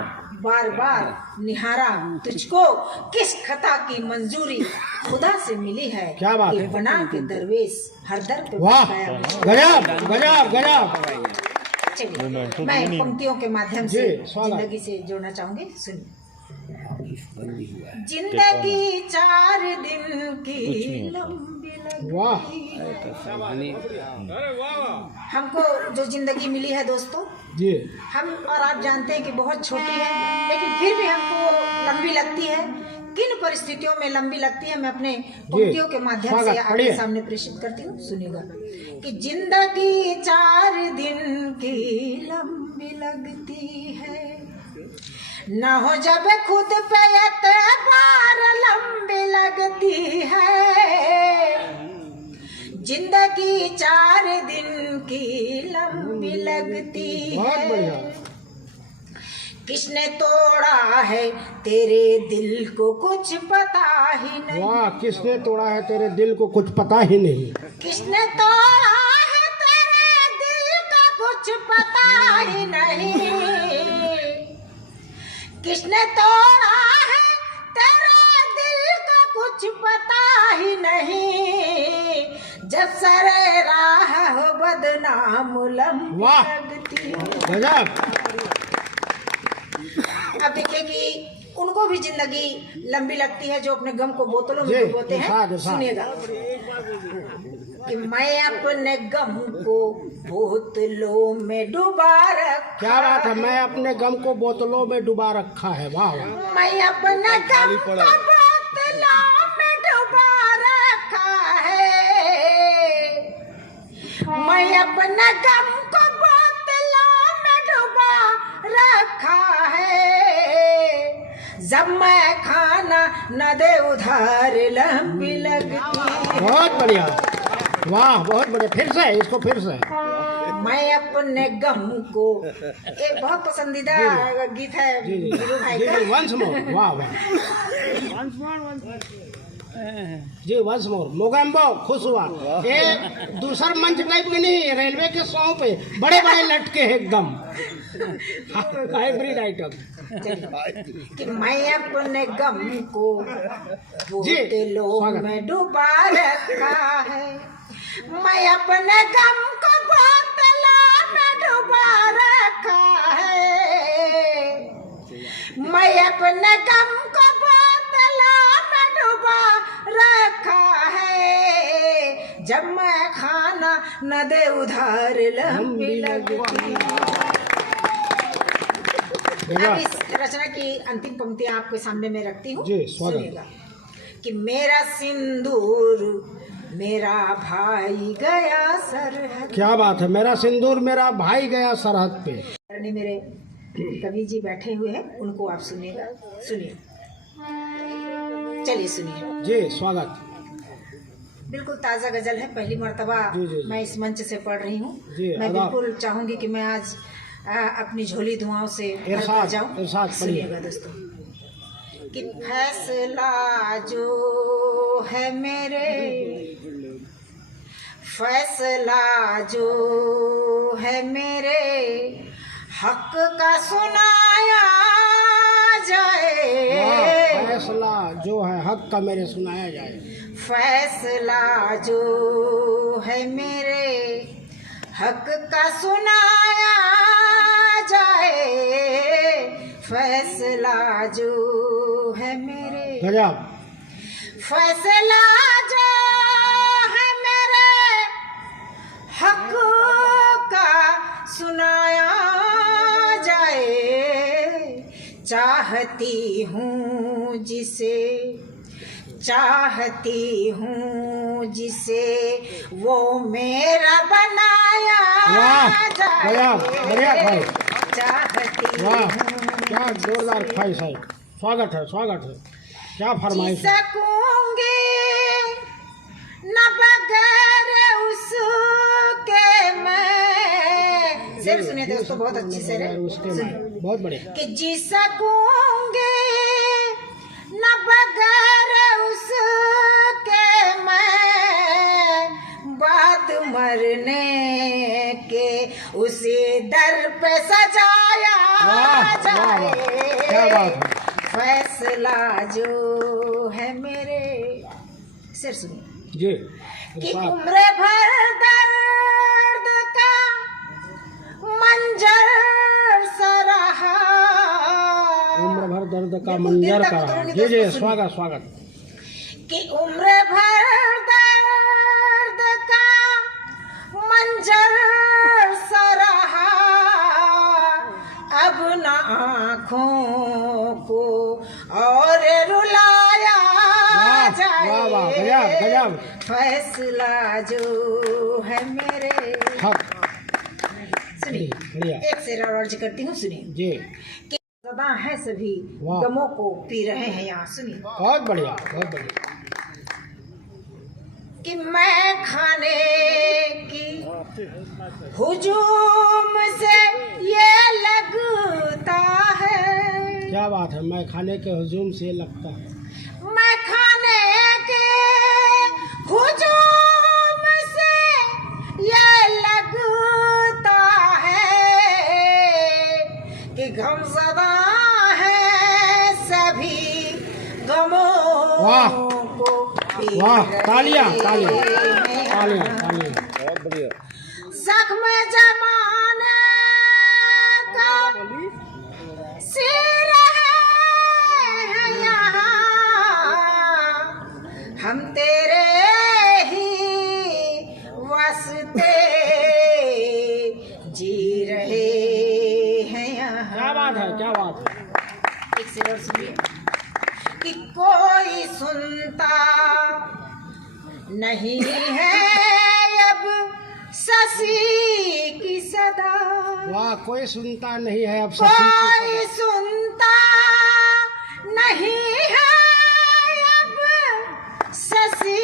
बार बार निहारा तुझको। किस खता की मंजूरी खुदा से मिली है, क्या बात कि है। बना के दरवेश हर दर पे वाह, बैठाया है। गजब गजब गजब। चलिए मैं इन पंक्तियों के माध्यम से जी, स्वागत। जिंदगी से जोड़ना चाहूंगी, सुनिए। जिंदगी 4 दिन की लंबी वाह, लगती है। हमको जो जिंदगी मिली है दोस्तों, जी हम और आप जानते हैं कि बहुत छोटी है, लेकिन फिर भी हमको लंबी लगती है। किन परिस्थितियों में लंबी लगती है, मैं अपने पंक्तियों के माध्यम से स्वागत, आपके पढ़िए। सामने प्रेषित करती हूँ, सुनिएगा। कि जिंदगी 4 दिन की लंबी लगती है, न हो जब खुद पे एतबार लंबी लगती है। जिंदगी 4 दिन की लंबी लगती बहुत है। बढ़िया। किसने तोड़ा है तेरे दिल को कुछ पता ही नहीं, वाह, किसने तोड़ा है तेरे दिल को कुछ पता ही नहीं। किसने तोड़ा है तेरे दिल का कुछ पता ही नहीं, किसने तोड़ा है तेरे दिल का कुछ पता ही नहीं। जब सरे राह हो बदनाम लंबी वाह। लगती है। गजब। अब देखिए कि उनको भी जिंदगी लंबी लगती है जो अपने गम को बोतलों में जी, डुबोते हैं। इरशाद, इरशाद। सुनिएगा कि मैं अपने गम को बोतलों में डुबा रखा। क्या बात है, मैं अपने गम को बोतलों में डुबा रखा है। वाह वाह। मैं अपने गम को बोतलों में डुबा रखा है। मैं अपने गम को बोतलों में डुबा रखा है। जब मैं खाना न दे उधार लंबी लगती। बहुत बढ़िया। वाह, बहुत बढ़िया। फिर से इसको फिर से। मैं अपने गम को, एक बहुत पसंदीदा गीत है वीरू भाई का। Once more. वाह वाह। जी वंस मोर। मोगेम्बो खुश हुआ। ये दूसरा मंच टाइप के नहीं, रेलवे के सौ पे बड़े बड़े लटके हैं एकदम हाइब्रिड आइटम। कि मैं अपने गम को जी, बोतलों स्वागत। में डुबा रखा है। मैं अपने गम को बोतलों में डुबा रखा है। मैं अपने गम को बोतलों में डुबा रखा है। जब मैं खाना न दे उधार लंबी लगती। अब इस रचना की अंतिम पंक्तियां आपके सामने मैं रखती हूँ। जी, स्वागत। सुनिएगा कि मेरा सिंदूर मेरा भाई गया सरहद। क्या बात है, मेरा सिंदूर मेरा भाई गया सरहद पे। मेरे कवि जी बैठे हुए हैं, उनको आप सुनिएगा। सुनिए, चलिए सुनिए। जी स्वागत। बिल्कुल ताज़ा गजल है, पहली मर्तबा जी, जी, जी। मैं इस मंच से पढ़ रही हूँ। जी, मैं आदाब। बिल्कुल चाहूंगी कि मैं आज अपनी झोली दुआओं से भर इरशाद, जाऊं। इरशाद पढ़िए। सुनिएगा दोस्तों कि फैसला जो है मेरे, फैसला जो है मेरे हक का सुनाया जाए। फैसला जो है हक का मेरे सुनाया जाए। फैसला जो है मेरे हक का सुनाया जाए। फैसला जो है मेरे, गजब। फैसला जो है मेरे हक का सुनाया जाए। चाहती हूँ जिसे, चाहती हूँ जिसे वो मेरा बनाया वाह, जाए। गजब, बढ़िया भाई। चाहती वाह, हूँ क्या जोरदार ख्वाहिश है। स्वागत है, स्वागत है। क्या फरमाइश है। सकूंगी न बगैर उसके मैं। शेर सुनिए दोस्तों, बहुत अच्छी शेर है। उसके में बहुत बढ़िया। कि जी सकूंगी न बगैर उसके मैं, बात मरने के उसी दर पे सजाया वाह, जाए। वाह, क्या बात है। फैसला जो है मेरे, सिर सुनिए जी कि इरशाद। उम्र भर दर्द का मंजर सा रहा। उम्र भर दर्द का बिल्कुल दिल मंजर तक का रहा। उतरूंगी जी दोस्तों, जी सुनिए। स्वागत, स्वागत। कि उम्र भर दर्द का मंजर सा रहा। अब न आँखों को और रुलाया वाह, जाए। वाह, वाह, गजब, गजब। फैसला जो है मेरे। हक। सुनिए, बढ़िया। एक शेर और अर्ज करती हूँ, सुनिए। जी कि सदा है सभी वाह। गमों को पी रहे हैं यहाँ। सुनिए बहुत बढ़िया, बहुत बढ़िया। कि मैं खाने की हुजूम से ये लगता है। क्या बात है, मैं खाने के हुजूम से लगता है। मैं खाने के हुजूम से ये लगता है कि गमज़दा है सभी गमों वाह। को वाह, तालियां तालियां तालियां तालियां। जख्म जमाने का सिर है यहाँ, हम तेरे ही वास्ते जी रहे हैं यहाँ। क्या बात है, क्या बात है। एक से और सुनिए कि कोई सुनता नहीं है अब शशि की सदा। वाह, कोई सुनता नहीं है अब कोई सुनता नहीं है अब शशि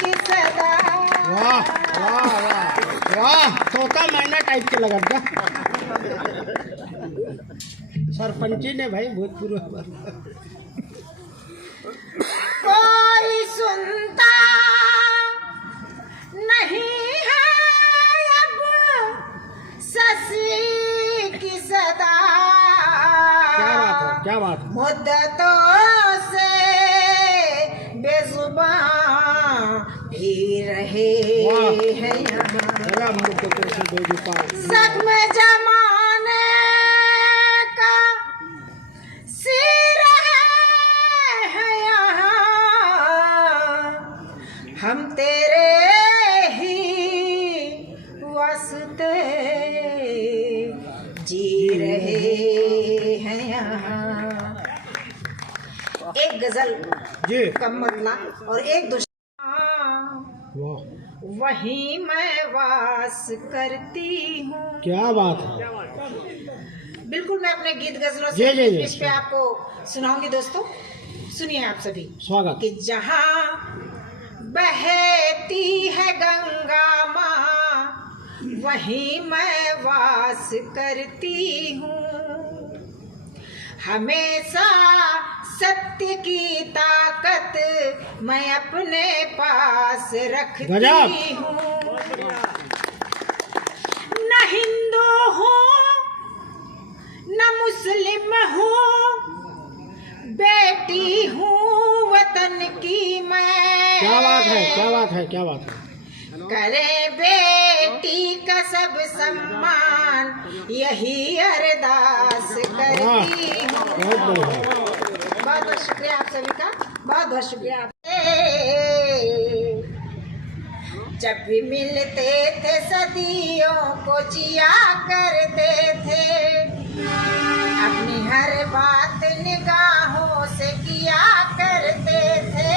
की सदा। वाह वाह वाह वाह, तोता मैना टाइप के लगा था। सरपंची ने भाई भूतपूर्व। कोई सुनता नहीं है अब शशि की सदा। क्या बात है, क्या बात है। मुद्दतों से बेजुबान भी रहे हैं यहाँ। जख्म जमाने का सिर है यहाँ, हम तेरे ही वास्ते जी रहे हैं यहाँ। एक गजल जी, कम मतला और एक दूसरा। वाह, वहीं मैं वास करती हूँ। क्या बात है। बिल्कुल मैं अपने गीत गजलों जी, जी, जी। इस पे आपको सुनाऊंगी दोस्तों। सुनिए आप सभी। स्वागत। कि जहाँ बहती है गंगा माँ, वहीं मैं वास करती हूँ। हमेशा सत्य की ताकत मैं अपने पास रखती हूँ। न हिंदू हूँ न मुस्लिम हूँ, बेटी हूँ वतन की मैं। क्या बात है, क्या बात है, क्या बात है। करे बेटी का सब सम्मान, यही अरदास करती हूँ। बहुत बढ़िया। बहुत बहुत शुक्रिया आप सभी का, बहुत बहुत शुक्रिया। जब भी मिलते थे सदियों को जिया करते थे, अपनी हर बात निगाहों से किया करते थे,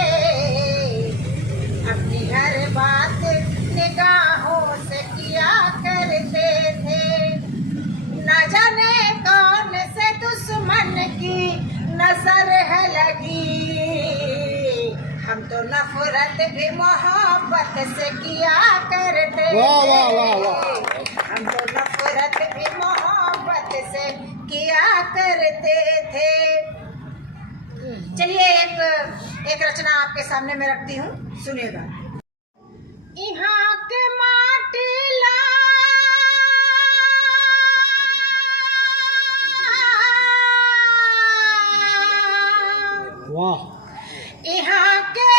अपनी हर बात निगाहों से किया करते थे। न जाने कौन से दुश्मन की नजर है लगी, हम तो नफरत भी मोहब्बत से किया करते थे। हम तो नफरत भी मोहब्बत से किया करते थे। चलिए एक रचना आपके सामने में रखती हूँ, सुनिएगा। यहाँ के माटी ला वाह, यहाँ के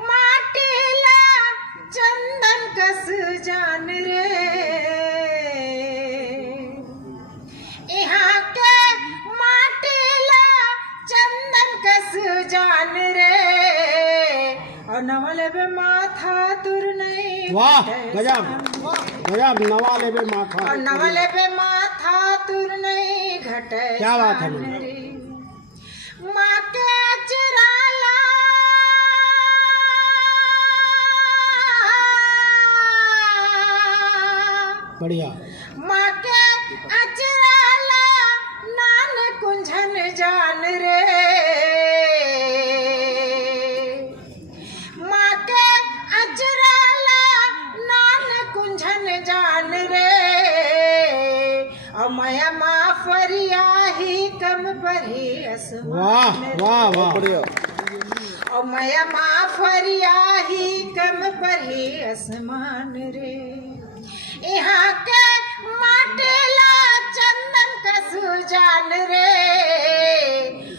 माटी ला चंदन कस जान रे, यहाँ के माटी ला चंदन कस जान रे, और नवले पे माथा तुर नहीं। वाह, गजब गजब। नवाले पे माथा, और नवले पे माथा तुर नहीं घटे। क्या बात है। माँ के चराला बढ़िया। माँ के अचराला नान कुंझन जान रे, माँ के अचराला नान कुंझन जान रे, और माया माँ फरिया ही कम पर ही आसमान। वाह वाह वाह, बढ़िया। और माया माँ फरिया ही कम पर ही आसमान रे, यहाँ के माटेला चंदन कसु जान रे,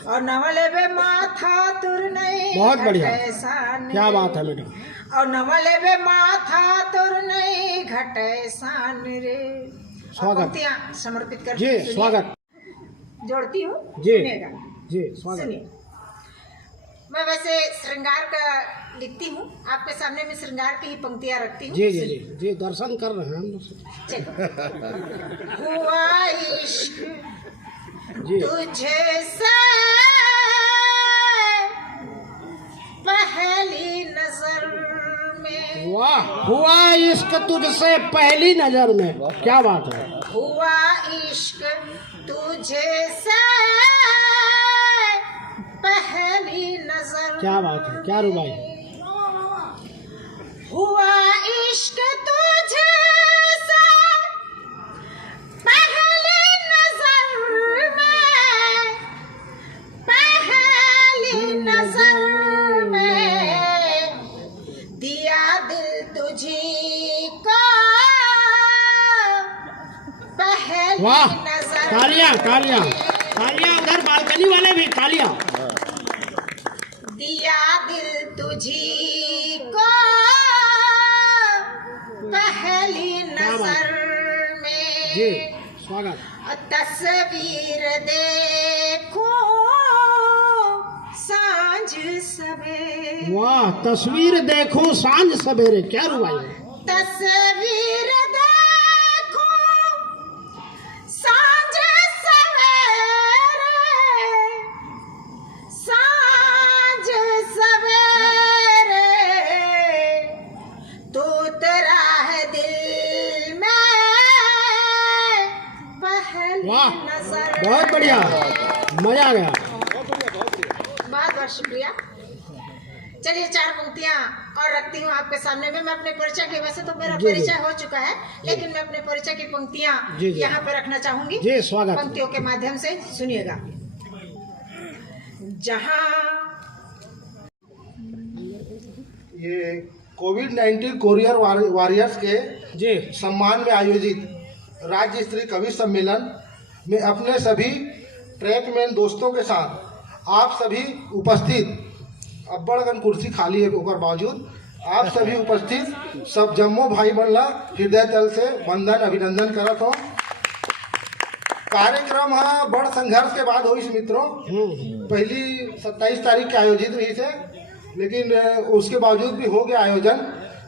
और नवले बे माथा तुर नहीं बहुत बढ़िया। घटे सान क्या रे। बात है मैडम। और नवले बे माथा तुर नहीं घटे सान रे। स्वागत। पंक्तियां समर्पित करती जी हूँ, सुनिए। स्वागत। जोड़ती हूँ, जी। सुनिएगा। जी स्वागत। सुनिए, मैं वैसे श्रृंगार का लिखती हूँ, आपके सामने में श्रृंगार की ही पंक्तियां रखती हूँ। जी जी जी जी दर्शन कर रहे हैं हम लोग। चलो। हुआ इश्क जी तुझे से पहली नजर में। वाह। हुआ इश्क तुझसे पहली नजर में, क्या बात है। हुआ इश्क तुझे से पहली नजर। क्या बात है, क्या रुबाई। हुआ इश्क तुझे से पहली नजर में। पहली नजर में दिया दिल तुझी को पहली वाह। नजर। तालियां तालियां तालियां, उधर बालकनी वाले भी तालियां। दिया दिल तुझी को पहली नजर जी में। स्वागत। तस्वीर देखो सांझ सवेरे। वाह। तस्वीर देखूं सांझ सवेरे, क्या रुबाई है। तस्वीर देखो सांझ सवेरे। सांझ सवेरे तू तेरा है दिल में पहली वाह। नजर। बहुत बढ़िया, मजा आ गया। बहुत बहुत शुक्रिया। चलिए 4 पंक्तियां और रखती हूँ आपके सामने में। मैं अपने परिचय के, वैसे तो मेरा जी, जी। परिचय हो चुका है, लेकिन मैं अपने परिचय की पंक्तियां जी, जी। यहाँ पे रखना चाहूंगी। जी स्वागत। पंक्तियों के माध्यम से सुनिएगा। जहाँ ये कोविड-19 कोरियर वॉरियर्स के जी सम्मान में आयोजित राज्य स्तरीय कवि सम्मेलन में अपने सभी ट्रैकमैन दोस्तों के साथ आप सभी उपस्थित, अब बड़गन कुर्सी खाली है ओकर बावजूद आप सभी उपस्थित सब जम्मो भाई बंधला हृदय तल से वंदन अभिनंदन करत हो। कार्यक्रम है बड़ संघर्ष के बाद हुई मित्रों। पहली 27 तारीख के आयोजित रही थे, लेकिन उसके बावजूद भी हो गया आयोजन।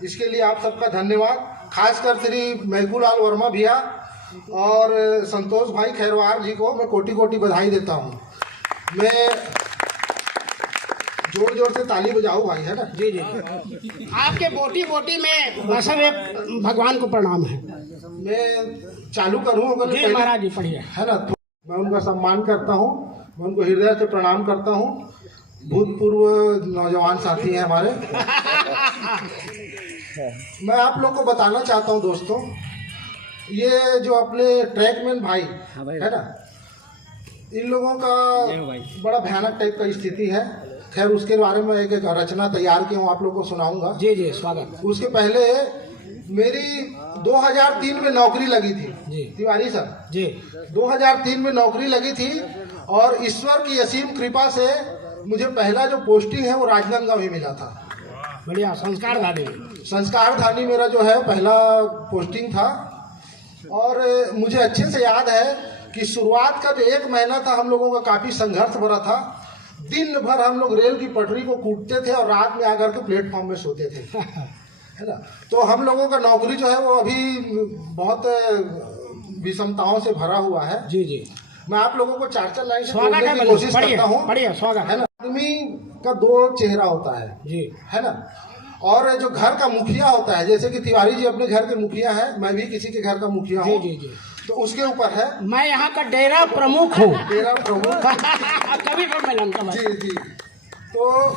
इसके लिए आप सबका धन्यवाद। खासकर श्री महबूलाल वर्मा भैया और संतोष भाई खैरवार जी को मैं कोटि कोटि बधाई देता हूँ। मैं जोर जोर से ताली बजाओ भाई, है ना। जी जी। आपके बोटी बोटी में बसव एक भगवान को प्रणाम है। मैं चालू करूँ अगर जी पहले- महाराज जी पढ़िए। है ना। तो मैं उनका सम्मान करता हूँ, मैं उनको हृदय से प्रणाम करता हूँ। भूतपूर्व नौजवान साथी हैं हमारे। मैं आप लोग को बताना चाहता हूँ दोस्तों, ये जो अपने ट्रैकमैन भाई है ना, इन लोगों का बड़ा भयानक टाइप का स्थिति है। खैर उसके बारे में एक रचना तैयार की हूँ, आप लोगों को सुनाऊंगा। जी जी स्वागत। उसके पहले मेरी 2003 में नौकरी लगी थी। जी। तिवारी सर जी 2003 में नौकरी लगी थी और ईश्वर की असीम कृपा से मुझे पहला जो पोस्टिंग है वो राजनांदगांव ही मिला था। बढ़िया। संस्कार दादी। संस्कारधानी मेरा जो है पहला पोस्टिंग था। और मुझे अच्छे से याद है कि शुरुआत का जो 1 महीना था हम लोगों का काफ़ी संघर्ष भरा था। दिन भर हम लोग रेल की पटरी को कूटते थे और रात में आकर के प्लेटफॉर्म में सोते थे, है ना। तो हम लोगों का नौकरी जो है वो अभी बहुत विषमताओं से भरा हुआ है। जी जी मैं आप लोगों को 4 लाइन से स्वागत बोलने है। की कोशिश पढ़िए करता हूँ, पढ़िए। स्वागत है ना। आदमी का 2 चेहरा होता है, जी है ना। और जो घर का मुखिया होता है, जैसे कि तिवारी जी अपने घर के मुखिया है, मैं भी किसी के घर का मुखिया जी हूँ। जी जी। तो उसके ऊपर है मैं यहाँ का डेरा प्रमुख हूँ। मेरा प्रमुख। कभी सम्मेलन का भाई। जी जी। तो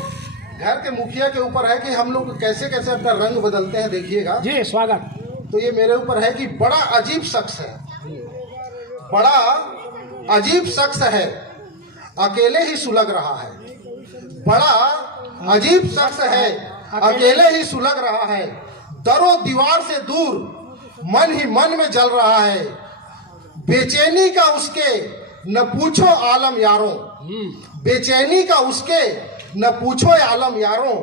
घर के मुखिया के ऊपर है कि हम लोग कैसे कैसे अपना रंग बदलते हैं, देखिएगा। जी स्वागत। तो ये मेरे ऊपर है कि बड़ा अजीब शख्स है, बड़ा अजीब शख्स है, अकेले ही सुलग रहा है। बड़ा अजीब शख्स है, अकेले ही सुलग रहा है। दरो दीवार से दूर मन ही मन में जल रहा है। बेचैनी का उसके न पूछो आलम यारों, बेचैनी का उसके न पूछो आलम यारों,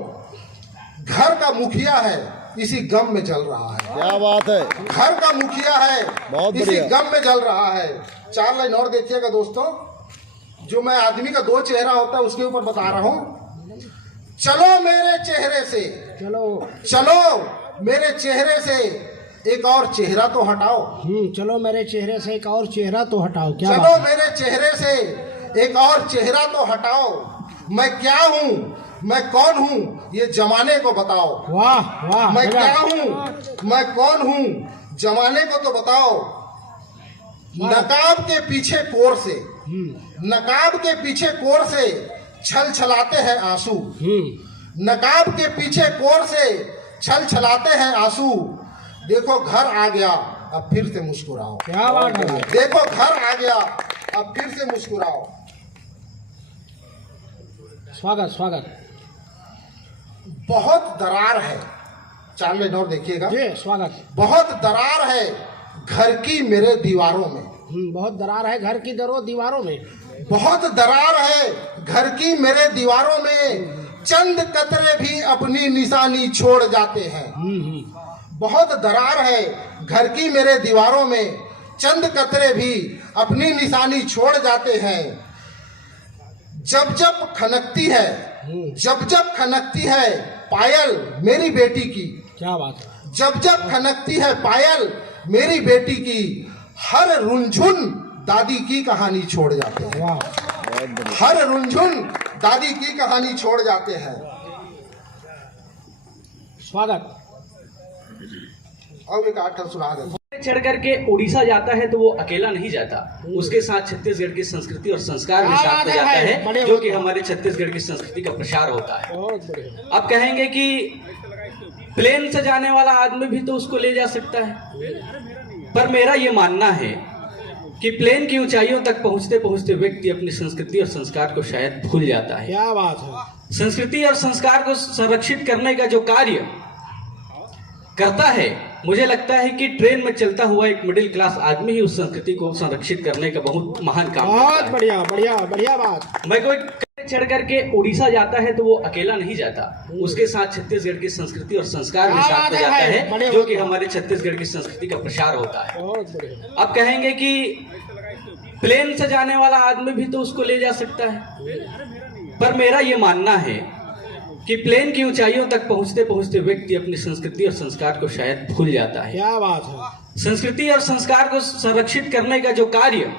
घर का मुखिया है इसी गम में जल रहा है। क्या बात है, घर का मुखिया है बहुत इसी बढ़िया। गम में जल रहा है। 4 लाइन और देखिएगा दोस्तों, जो मैं आदमी का 2 चेहरा होता है उसके ऊपर बता रहा हूं। चलो मेरे चेहरे से, चलो मेरे चेहरे से एक और चेहरा तो हटाओ। चलो मेरे चेहरे से एक और चेहरा तो हटाओ। क्या चलो बात है? मेरे चेहरे से एक और चेहरा तो हटाओ। मैं क्या हूँ, मैं कौन हूँ, ये जमाने को बताओ। वाह वाह, मैं गजब। क्या हूँ, मैं कौन हूँ, जमाने को तो बताओ। नकाब के पीछे कोर से, नकाब के पीछे कोर से छल छलाते हैं आंसू। नकाब के पीछे कोर से छल छलाते हैं आंसू। देखो घर आ गया अब फिर से मुस्कुराओ। क्या बात है? देखो घर आ गया अब फिर से मुस्कुराओ। स्वागत स्वागत। बहुत दरार है, 4 लाइन और देखिएगा। जी स्वागत। बहुत दरार है घर की मेरे दीवारों में। बहुत दरार है घर की दीवारों में। बहुत दरार है घर की मेरे दीवारों में, चंद कतरे भी अपनी निशानी छोड़ जाते हैं। बहुत दरार है घर की मेरे दीवारों में, चंद कतरे भी अपनी निशानी छोड़ जाते हैं। जब जब खनकती है, जब जब खनकती है पायल मेरी बेटी की। क्या बात है? जब जब खनकती है पायल मेरी बेटी की, हर रुंझुन दादी की कहानी छोड़ जाते हैं। वाह, हर रुंझुन दादी की कहानी छोड़ जाते हैं। स्वागत। अब एक आठ सुना देता। चढ़ करके उड़ीसा जाता है तो वो अकेला नहीं जाता, उसके साथ छत्तीसगढ़ की संस्कृति और संस्कार भी साथ में जाता है, जो कि हमारे छत्तीसगढ़ की संस्कृति का प्रसार होता है। बहुत बढ़िया। आप कहेंगे कि प्लेन से जाने वाला आदमी भी तो उसको ले जा सकता है, पर मेरा ये मानना है कि प्लेन की ऊंचाइयों तक पहुंचते पहुंचते व्यक्ति अपनी संस्कृति और संस्कार को शायद भूल जाता है। क्या बात है? संस्कृति और संस्कार को संरक्षित करने का जो कार्य करता है, मुझे लगता है कि ट्रेन में चलता हुआ एक मिडिल क्लास आदमी ही उस संस्कृति को संरक्षित करने का बहुत महान काम करता बहुत है। बढ़िया बढ़िया बढ़िया बात। मैं कोई चढ़ करके उड़ीसा जाता है तो वो अकेला नहीं जाता, उसके साथ छत्तीसगढ़ की संस्कृति और संस्कार भी साथ में जाता है, जो कि हमारे छत्तीसगढ़ की संस्कृति का प्रसार होता है। बहुत बढ़िया। आप कहेंगे कि प्लेन से जाने वाला आदमी भी तो उसको ले जा सकता है, पर मेरा ये मानना है कि प्लेन की ऊंचाइयों तक पहुंचते पहुंचते व्यक्ति अपनी संस्कृति और संस्कार को शायद भूल जाता है। क्या बात है? संस्कृति और संस्कार को संरक्षित करने का जो कार्य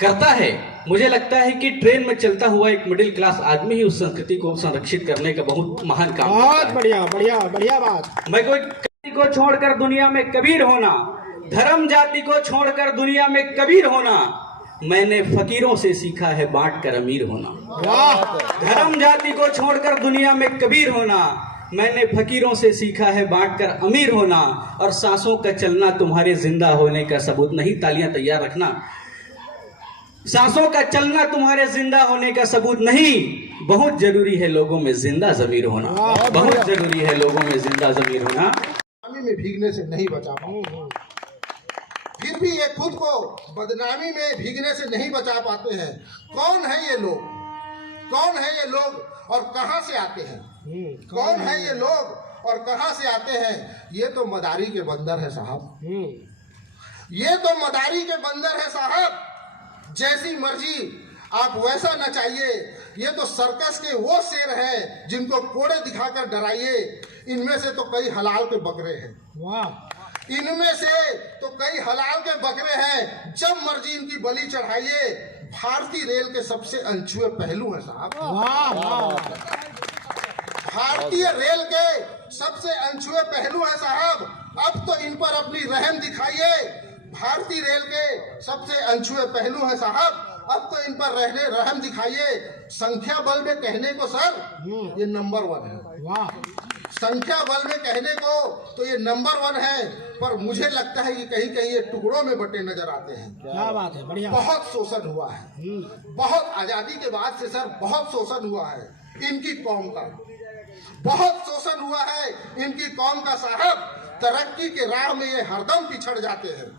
करता है, मुझे लगता है कि ट्रेन में चलता हुआ एक मिडिल क्लास आदमी ही उस संस्कृति को संरक्षित करने का बहुत महान काम करता बहुत है। बढ़िया बढ़िया बढ़िया बात। मैं कोई जाति को छोड़कर दुनिया में कबीर होना, धर्म जाति को छोड़कर दुनिया में कबीर होना, मैंने फकीरों से सीखा है बांट कर अमीर होना। वाह, धर्म जाति को छोड़कर दुनिया में कबीर होना, मैंने फकीरों से सीखा है बांट कर अमीर होना, और सांसों का चलना तुम्हारे जिंदा होने का सबूत नहीं। तालियां तैयार रखना। सांसों का चलना तुम्हारे जिंदा होने का सबूत नहीं, बहुत जरूरी है लोगों में जिंदा जमीर होना। बहुत जरूरी है लोगों में जिंदा जमीर होना। बदनामी में भीगने से नहीं बचा पाते, फिर भी ये खुद को बदनामी में भीगने से नहीं बचा पाते हैं। कौन है ये लोग, कौन है ये लोग और कहां से आते हैं? कौन है ये लोग और कहां से आते हैं? ये तो मदारी के बंदर है साहब, ये तो मदारी के बंदर है साहब। जैसी मर्जी आप वैसा नचाइए। ये तो सर्कस के वो शेर हैं जिनको कोड़े दिखाकर डराइए। इनमें से तो कई हलाल के बकरे हैं। वाह, इनमें से तो कई हलाल के बकरे हैं, जब मर्जी इनकी बलि चढ़ाइए। भारतीय रेल के सबसे अनछुए पहलू हैं साहब। वाह वाह। भारतीय रेल के सबसे अनछुए पहलू हैं साहब। अब तो इन पर अपनी रहम दिखाइए। भारतीय रेल के सबसे अनछुए पहलू हैं साहब। अब तो इन पर रहम दिखाइए। संख्या बल में कहने को सर ये नंबर 1 है। वाह, संख्या बल में कहने को तो ये नंबर 1 है, पर मुझे लगता है कि कहीं कहीं ये टुकड़ों में बटे नजर आते हैं। क्या बात है, बढ़िया। बहुत शोषण हुआ है, बहुत आजादी के बाद से सर बहुत शोषण हुआ है इनकी कौम का, बहुत शोषण हुआ है इनकी कौम का साहब। तरक्की के राह में ये हरदम पिछड़ जाते हैं।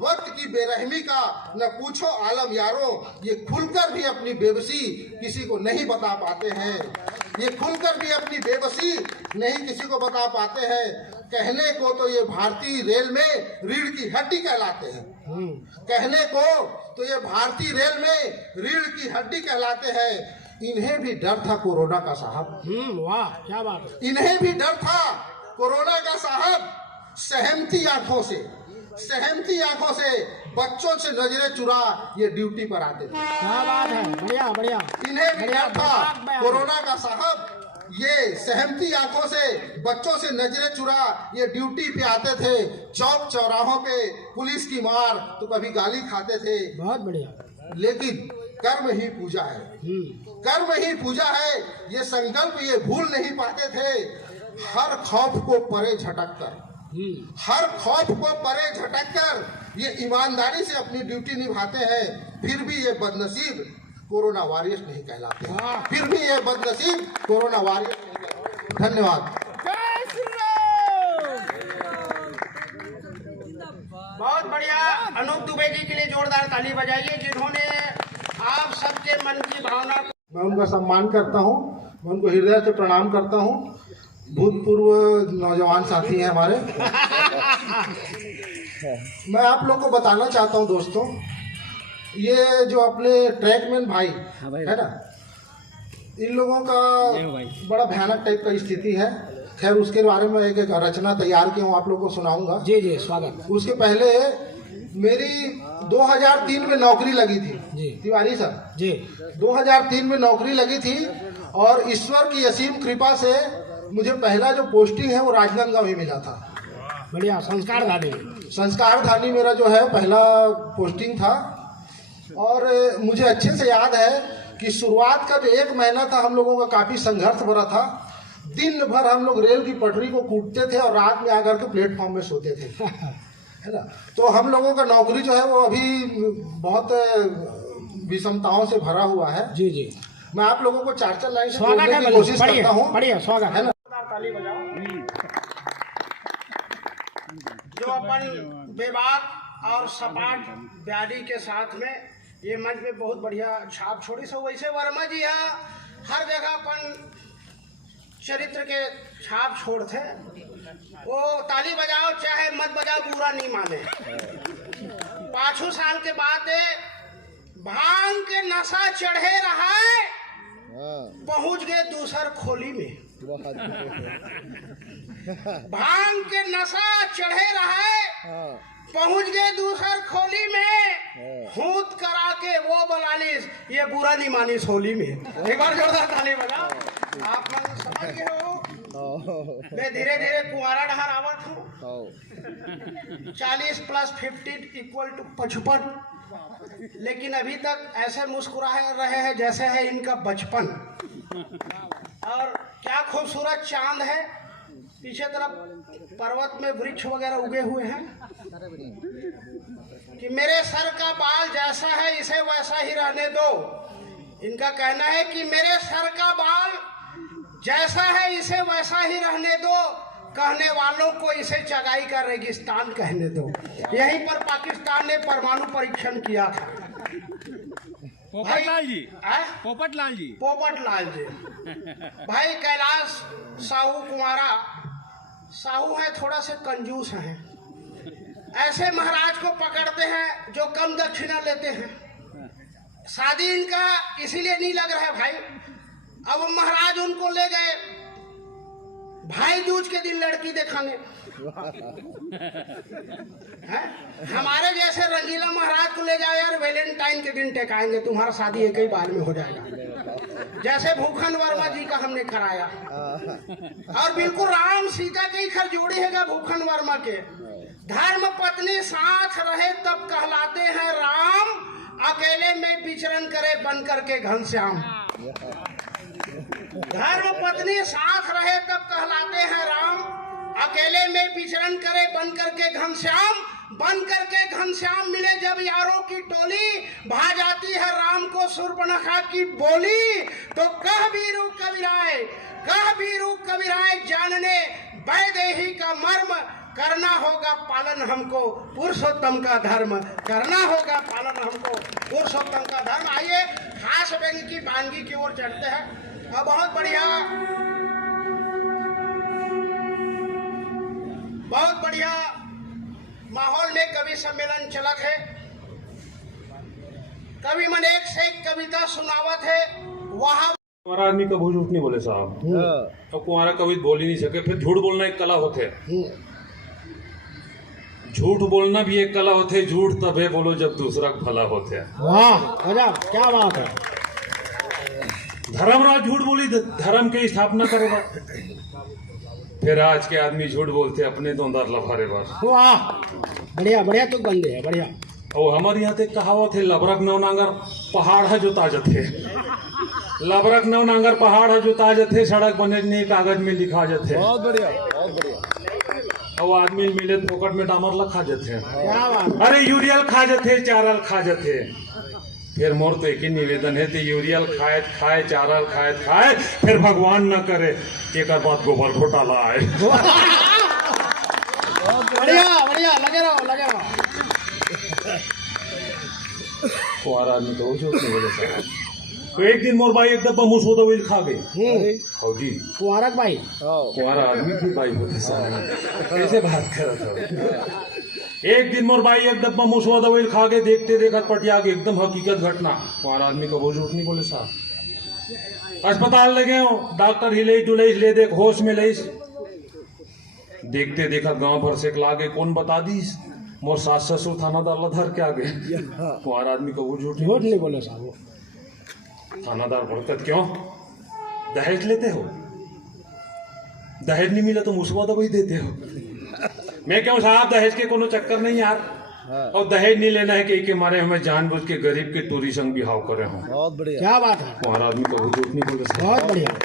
वक्त की बेरहमी का न पूछो आलम यारो, ये खुलकर भी अपनी बेबसी किसी को नहीं बता पाते हैं। ये खुलकर भी अपनी बेबसी नहीं किसी को बता पाते हैं। कहने को तो ये भारतीय रेल में रीढ़ की हड्डी कहलाते हैं। कहने को तो ये भारतीय रेल में रीढ़ की हड्डी कहलाते हैं। इन्हें भी डर था कोरोना का साहब। वाह क्या बात है। इन्हें भी डर था कोरोना का साहब। सहमती आंखों से बच्चों से नजरें चुरा ये ड्यूटी पर आते थे। क्या बात है, बढ़िया बढ़िया। इन्हें भी डर था कोरोना का साहब। ये सहमती आंखों से बच्चों से नजरें चुरा ये ड्यूटी पे आते थे। चौक चौराहों पे पुलिस की मार तो कभी गाली खाते थे। बहुत बढ़िया। लेकिन कर्म ही पूजा है, कर्म ही पूजा है। ये संकल्प ये भूल नहीं पाते थे। हर खौफ को परे झटक कर, हर खौफ को परे झटक कर ये ईमानदारी से अपनी ड्यूटी निभाते हैं। फिर भी ये बदनसीब कोरोना वॉरियर्स नहीं कहलाते। फिर भी ये बदनसीब कोरोना वॉरियर्स नहीं कहलाते। धन्यवाद। बहुत बढ़िया। अनूप दुबे जी के लिए जोरदार ताली बजाइए, जिन्होंने आप सबके मन की भावना। मैं उनका सम्मान करता हूँ, मैं उनको हृदय से प्रणाम करता हूँ। भूतपूर्व नौजवान साथी हैं हमारे। मैं आप लोग को बताना चाहता हूँ दोस्तों, ये जो अपने ट्रैकमैन भाई है ना, इन लोगों का बड़ा भयानक टाइप का स्थिति है। खैर उसके बारे में एक रचना तैयार की हूँ, आप लोगों को सुनाऊंगा। जी जी स्वागत। उसके पहले मेरी 2003 में नौकरी लगी थी तिवारी सर जी। 2003 में नौकरी लगी थी और ईश्वर की असीम कृपा से मुझे पहला जो पोस्टिंग है वो राजनांदगांव ही मिला था। बढ़िया। संस्कारधानी मेरा जो है पहला पोस्टिंग था। और मुझे अच्छे से याद है कि शुरुआत का जो 1 महीना था हम लोगों का काफी संघर्ष भरा था। दिन भर हम लोग रेल की पटरी को कूटते थे और रात में आकर के प्लेटफॉर्म में सोते थे, है ना। तो हम लोगों का नौकरी जो है वो अभी बहुत विषमताओं से भरा हुआ है। जी जी। मैं आप लोगों को 4 लाइन से स्वागत जोड़ने है, की कोशिश बढ़िया, करता हूँ। बढ़िया स्वागत है ना। ताली बजाओ। जो अपन बेबाक और सपाट बयानी के साथ में ये मंच में बहुत बढ़िया छाप छोड़ी। सो वैसे वर्मा जी हर जगह अपन चरित्र के छाप छोड़ते। वो ताली बजाओ चाहे मत बजाओ बुरा नहीं माने। 5 साल के बाद भांग के नशा चढ़े रहा है, पहुंच गए दूसर खोली में। भांग के नशा चढ़े रहा है, पहुंच गए दूसर खोली में। हूत करा के वो बलालिस ये बुरा नहीं मानिस होली में। एक बार जोरदार ताली बजाओ। आप लोग समझ गए हो। मैं धीरे धीरे कुंवारा डहर आवत हूँ। 40 + 50 = 55। लेकिन अभी तक ऐसे मुस्कुरा रहे हैं जैसे है इनका बचपन। और क्या खूबसूरत चांद है। पीछे तरफ पर्वत में वृक्ष वगैरह उगे हुए हैं। कि मेरे सर का बाल जैसा है इसे वैसा ही रहने दो। इनका कहना है कि मेरे सर का बाल जैसा है इसे वैसा ही रहने दो। कहने वालों को इसे चगाई का रेगिस्तान कहने दो। यहीं पर पाकिस्तान ने परमाणु परीक्षण किया था। पोपटलाल जी। पोपटलाल जी। भाई कैलाश साहू कुमारा साहू है, थोड़ा से कंजूस हैं। ऐसे महाराज को पकड़ते हैं जो कम दक्षिणा लेते हैं। शादी इनका इसीलिए नहीं लग रहा है भाई। अब महाराज उनको ले गए भाई दूज के दिन लड़की दिखाने। हमारे जैसे रंगीला महाराज को ले जाओ यार, वैलेंटाइन के दिन टेकाएंगे, तुम्हारा शादी एक ही बार में हो जाएगा। जैसे भूखन वर्मा जी का हमने कराया। और बिल्कुल राम सीता के ही खर जोड़ी है भूखन वर्मा के। धर्म पत्नी साथ रहे तब कहलाते हैं राम, अकेले में विचरण करे बन करके घनश्याम। धर्म पत्नी साथ रहे तब कहलाते हैं राम, अकेले में विचरण करे बन करके घनश्याम। बन करके घनश्याम मिले जब यारों की टोली, भा जाती है राम को शूर्पणखा की बोली। तो कह बीरू कबीराय जानने वैदेही का मर्म, करना होगा पालन हमको पुरुषोत्तम का धर्म, करना होगा पालन हमको पुरुषोत्तम का धर्म। आइए खास व्यंग्य की वानगी की ओर चढ़ते हैं। अब बहुत बढ़िया माहौल में कवि सम्मेलन चलत है। कवि मन एक से एक कविता सुनावत है। वहां कुंवारा आदमी कभी झूठ नहीं बोले साहब। अब कुंवारा कभी बोल ही नहीं सके। फिर झूठ बोलना एक कला होते है। झूठ बोलना भी एक कला होते है। झूठ तबे बोलो जब दूसरा भला होते है। वाह गजब, क्या बात है। धर्मराज झूठ बोली धर्म की स्थापना करेगा। फिर आज के आदमी झूठ बोलते अपने तो अंदर लफारे बस। वाह बढ़िया बढ़िया, तो बंदे है बढ़िया। और हमारे यहाँ कहावत है, लबरक नवनांगर पहाड़ है जो ताजत है। लबरक नवनांगर पहाड़ है जो ताजत है, सड़क बने कागज में लिखा जाते है। बहुत बढ़िया, बहुत बढ़िया। और आदमी मिले फोकट में डामर ला खा जाते हैं। क्या बात। अरे यूरियल खा जाते, चारल खा जाते। फिर मोर तो एक ही निवेदन है, तो यूरियल खाए चारल खाए, फिर भगवान न करे एक बात गोबर घोटाला आए। बढ़िया बढ़िया, लगे रहो। कुंवारा आदमी तो झूठ नहीं बोले साहब। तो एक दिन मोर भाई एक डब्बा मुसोदा ऑयल खा गए। जी कुंवारक भाई, कुंवारा आदमी भी भाई होते साहब, कैसे बात करत हो। एक दिन मोर भाई एक डब्बा मुसोदा ऑयल खा के देखते देखत पटिया के एकदम हकीकत घटना। कुंवारा आदमी को वो झूठ नहीं बोले साहब। अस्पताल लगे हो, डॉक्टर हिले डुले ले देख होश में ले। देखते देखत गांव भर से लागे कौन बता दी मोर सास ससुर थानादार लधर के आगे। कुंवारा आदमी को वो झूठ नहीं बोले साहब। थानादार भड़कत क्यों? दहेज लेते हो? दहेज नहीं मिला तो मुसवा दवाई देते हो। मैं क्यों साहब, दहेज के कोनो चक्कर नहीं यार। और दहेज नहीं लेना है कि मारे हमें जानबूझ के गरीब के टूरी संग बिहाव करे हो। बहुत बढ़िया, क्या बात है। कुंवारा आदमी को झूठ नहीं बोले। बहुत बढ़िया।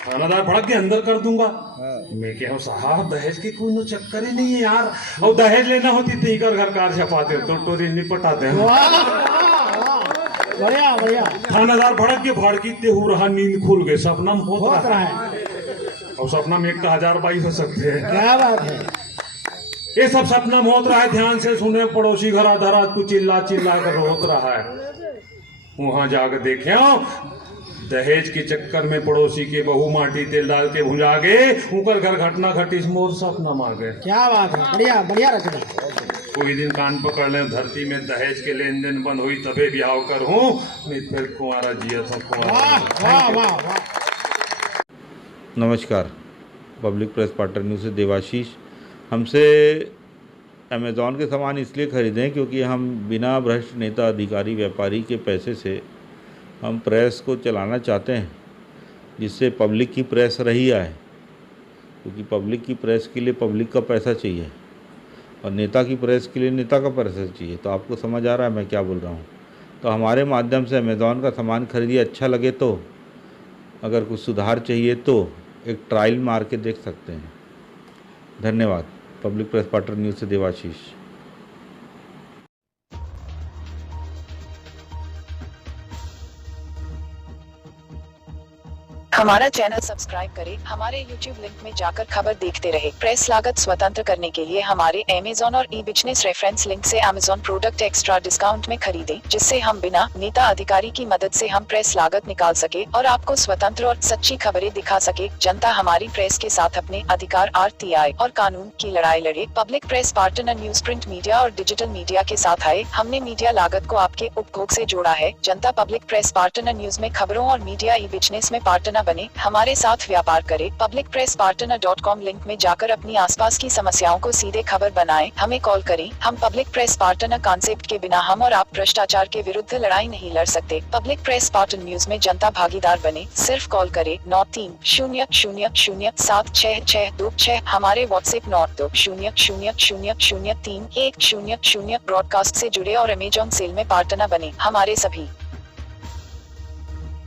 थानादार भड़क के अंदर कर दूंगा। मैं क्या साहब, दहेज की कोई चक्कर ही नहीं है यार। और दहेज लेना होती तो घर कार छपाते तो टोरी निपटाते हैं। बढ़िया बढ़िया। थानादार भड़क के भड़कीते हो रहा, नींद खुल गए, सपना में होत रहा है। और सपना में 1000 बाई हो सकते हैं। क्या बात है। ये सब सपना में होत रहा है। ध्यान से सुने, पड़ोसी घर आधा को चिल्ला कर रोत रहा है। वहां जाकर देखे दहेज के चक्कर में पड़ोसी के बहू माटी तेल डाल के भुजा गए। ऊपर घर घटना घटी, मोर सपना मार गए। क्या बात है, बढ़िया बढ़िया रचना। कोई दिन कान पकड़ ले, धरती में दहेज के लेन देन बंद हुई तबे ब्याह कर हूँ, नहीं फिर कुंवारा जिया था। नमस्कार, पब्लिक प्रेस पार्टनर न्यूज़ से देवाशीष। हमसे अमेज़ॉन के सामान इसलिए ख़रीदें क्योंकि हम बिना भ्रष्ट नेता अधिकारी व्यापारी के पैसे से हम प्रेस को चलाना चाहते हैं, जिससे पब्लिक की प्रेस रही आए। क्योंकि पब्लिक की प्रेस के लिए पब्लिक का पैसा चाहिए और नेता की प्रेस के लिए नेता का पैसा चाहिए। तो आपको समझ आ रहा है मैं क्या बोल रहा हूँ। तो हमारे माध्यम से अमेज़ॉन का सामान खरीदिए, अच्छा लगे तो, अगर कुछ सुधार चाहिए तो एक ट्रायल मार के देख सकते हैं। धन्यवाद। पब्लिक प्रेस पार्टनर न्यूज़ से देवाशीष। हमारा चैनल सब्सक्राइब करें, हमारे YouTube लिंक में जाकर खबर देखते रहे। प्रेस लागत स्वतंत्र करने के लिए हमारे Amazon और ई-बिजनेस रेफरेंस लिंक से Amazon प्रोडक्ट एक्स्ट्रा डिस्काउंट में खरीदें, जिससे हम बिना नेता अधिकारी की मदद से हम प्रेस लागत निकाल सके और आपको स्वतंत्र और सच्ची खबरें दिखा सके। जनता हमारी प्रेस के साथ अपने अधिकार, RTI और कानून की लड़ाई लड़े। Public press partner news print media और डिजिटल मीडिया के साथ आए। हमने मीडिया लागत को आपके उपभोग से जोड़ा है। जनता पब्लिक प्रेस पार्टनर न्यूज में खबरों और मीडिया ई-बिजनेस में पार्टनर बने, हमारे साथ व्यापार करें। publicpresspartner.com लिंक में जाकर अपनी आसपास की समस्याओं को सीधे खबर बनाएं। हमें कॉल करें। हम पब्लिक प्रेस पार्टनर कॉन्सेप्ट के बिना हम और आप भ्रष्टाचार के विरुद्ध लड़ाई नहीं लड़ सकते। पब्लिक प्रेस पार्टनर न्यूज में जनता भागीदार बने। सिर्फ कॉल करें 9300076626। हमारे व्हाट्सएप 920000031000 ब्रॉडकास्ट से जुड़े और अमेजॉन सेल में पार्टनर बने। हमारे सभी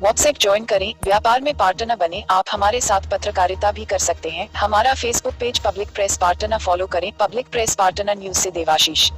व्हाट्सएप ज्वाइन करें, व्यापार में पार्टनर बने। आप हमारे साथ पत्रकारिता भी कर सकते हैं। हमारा Facebook page public press partner follow करें। पब्लिक प्रेस पार्टनर न्यूज से देवाशीष।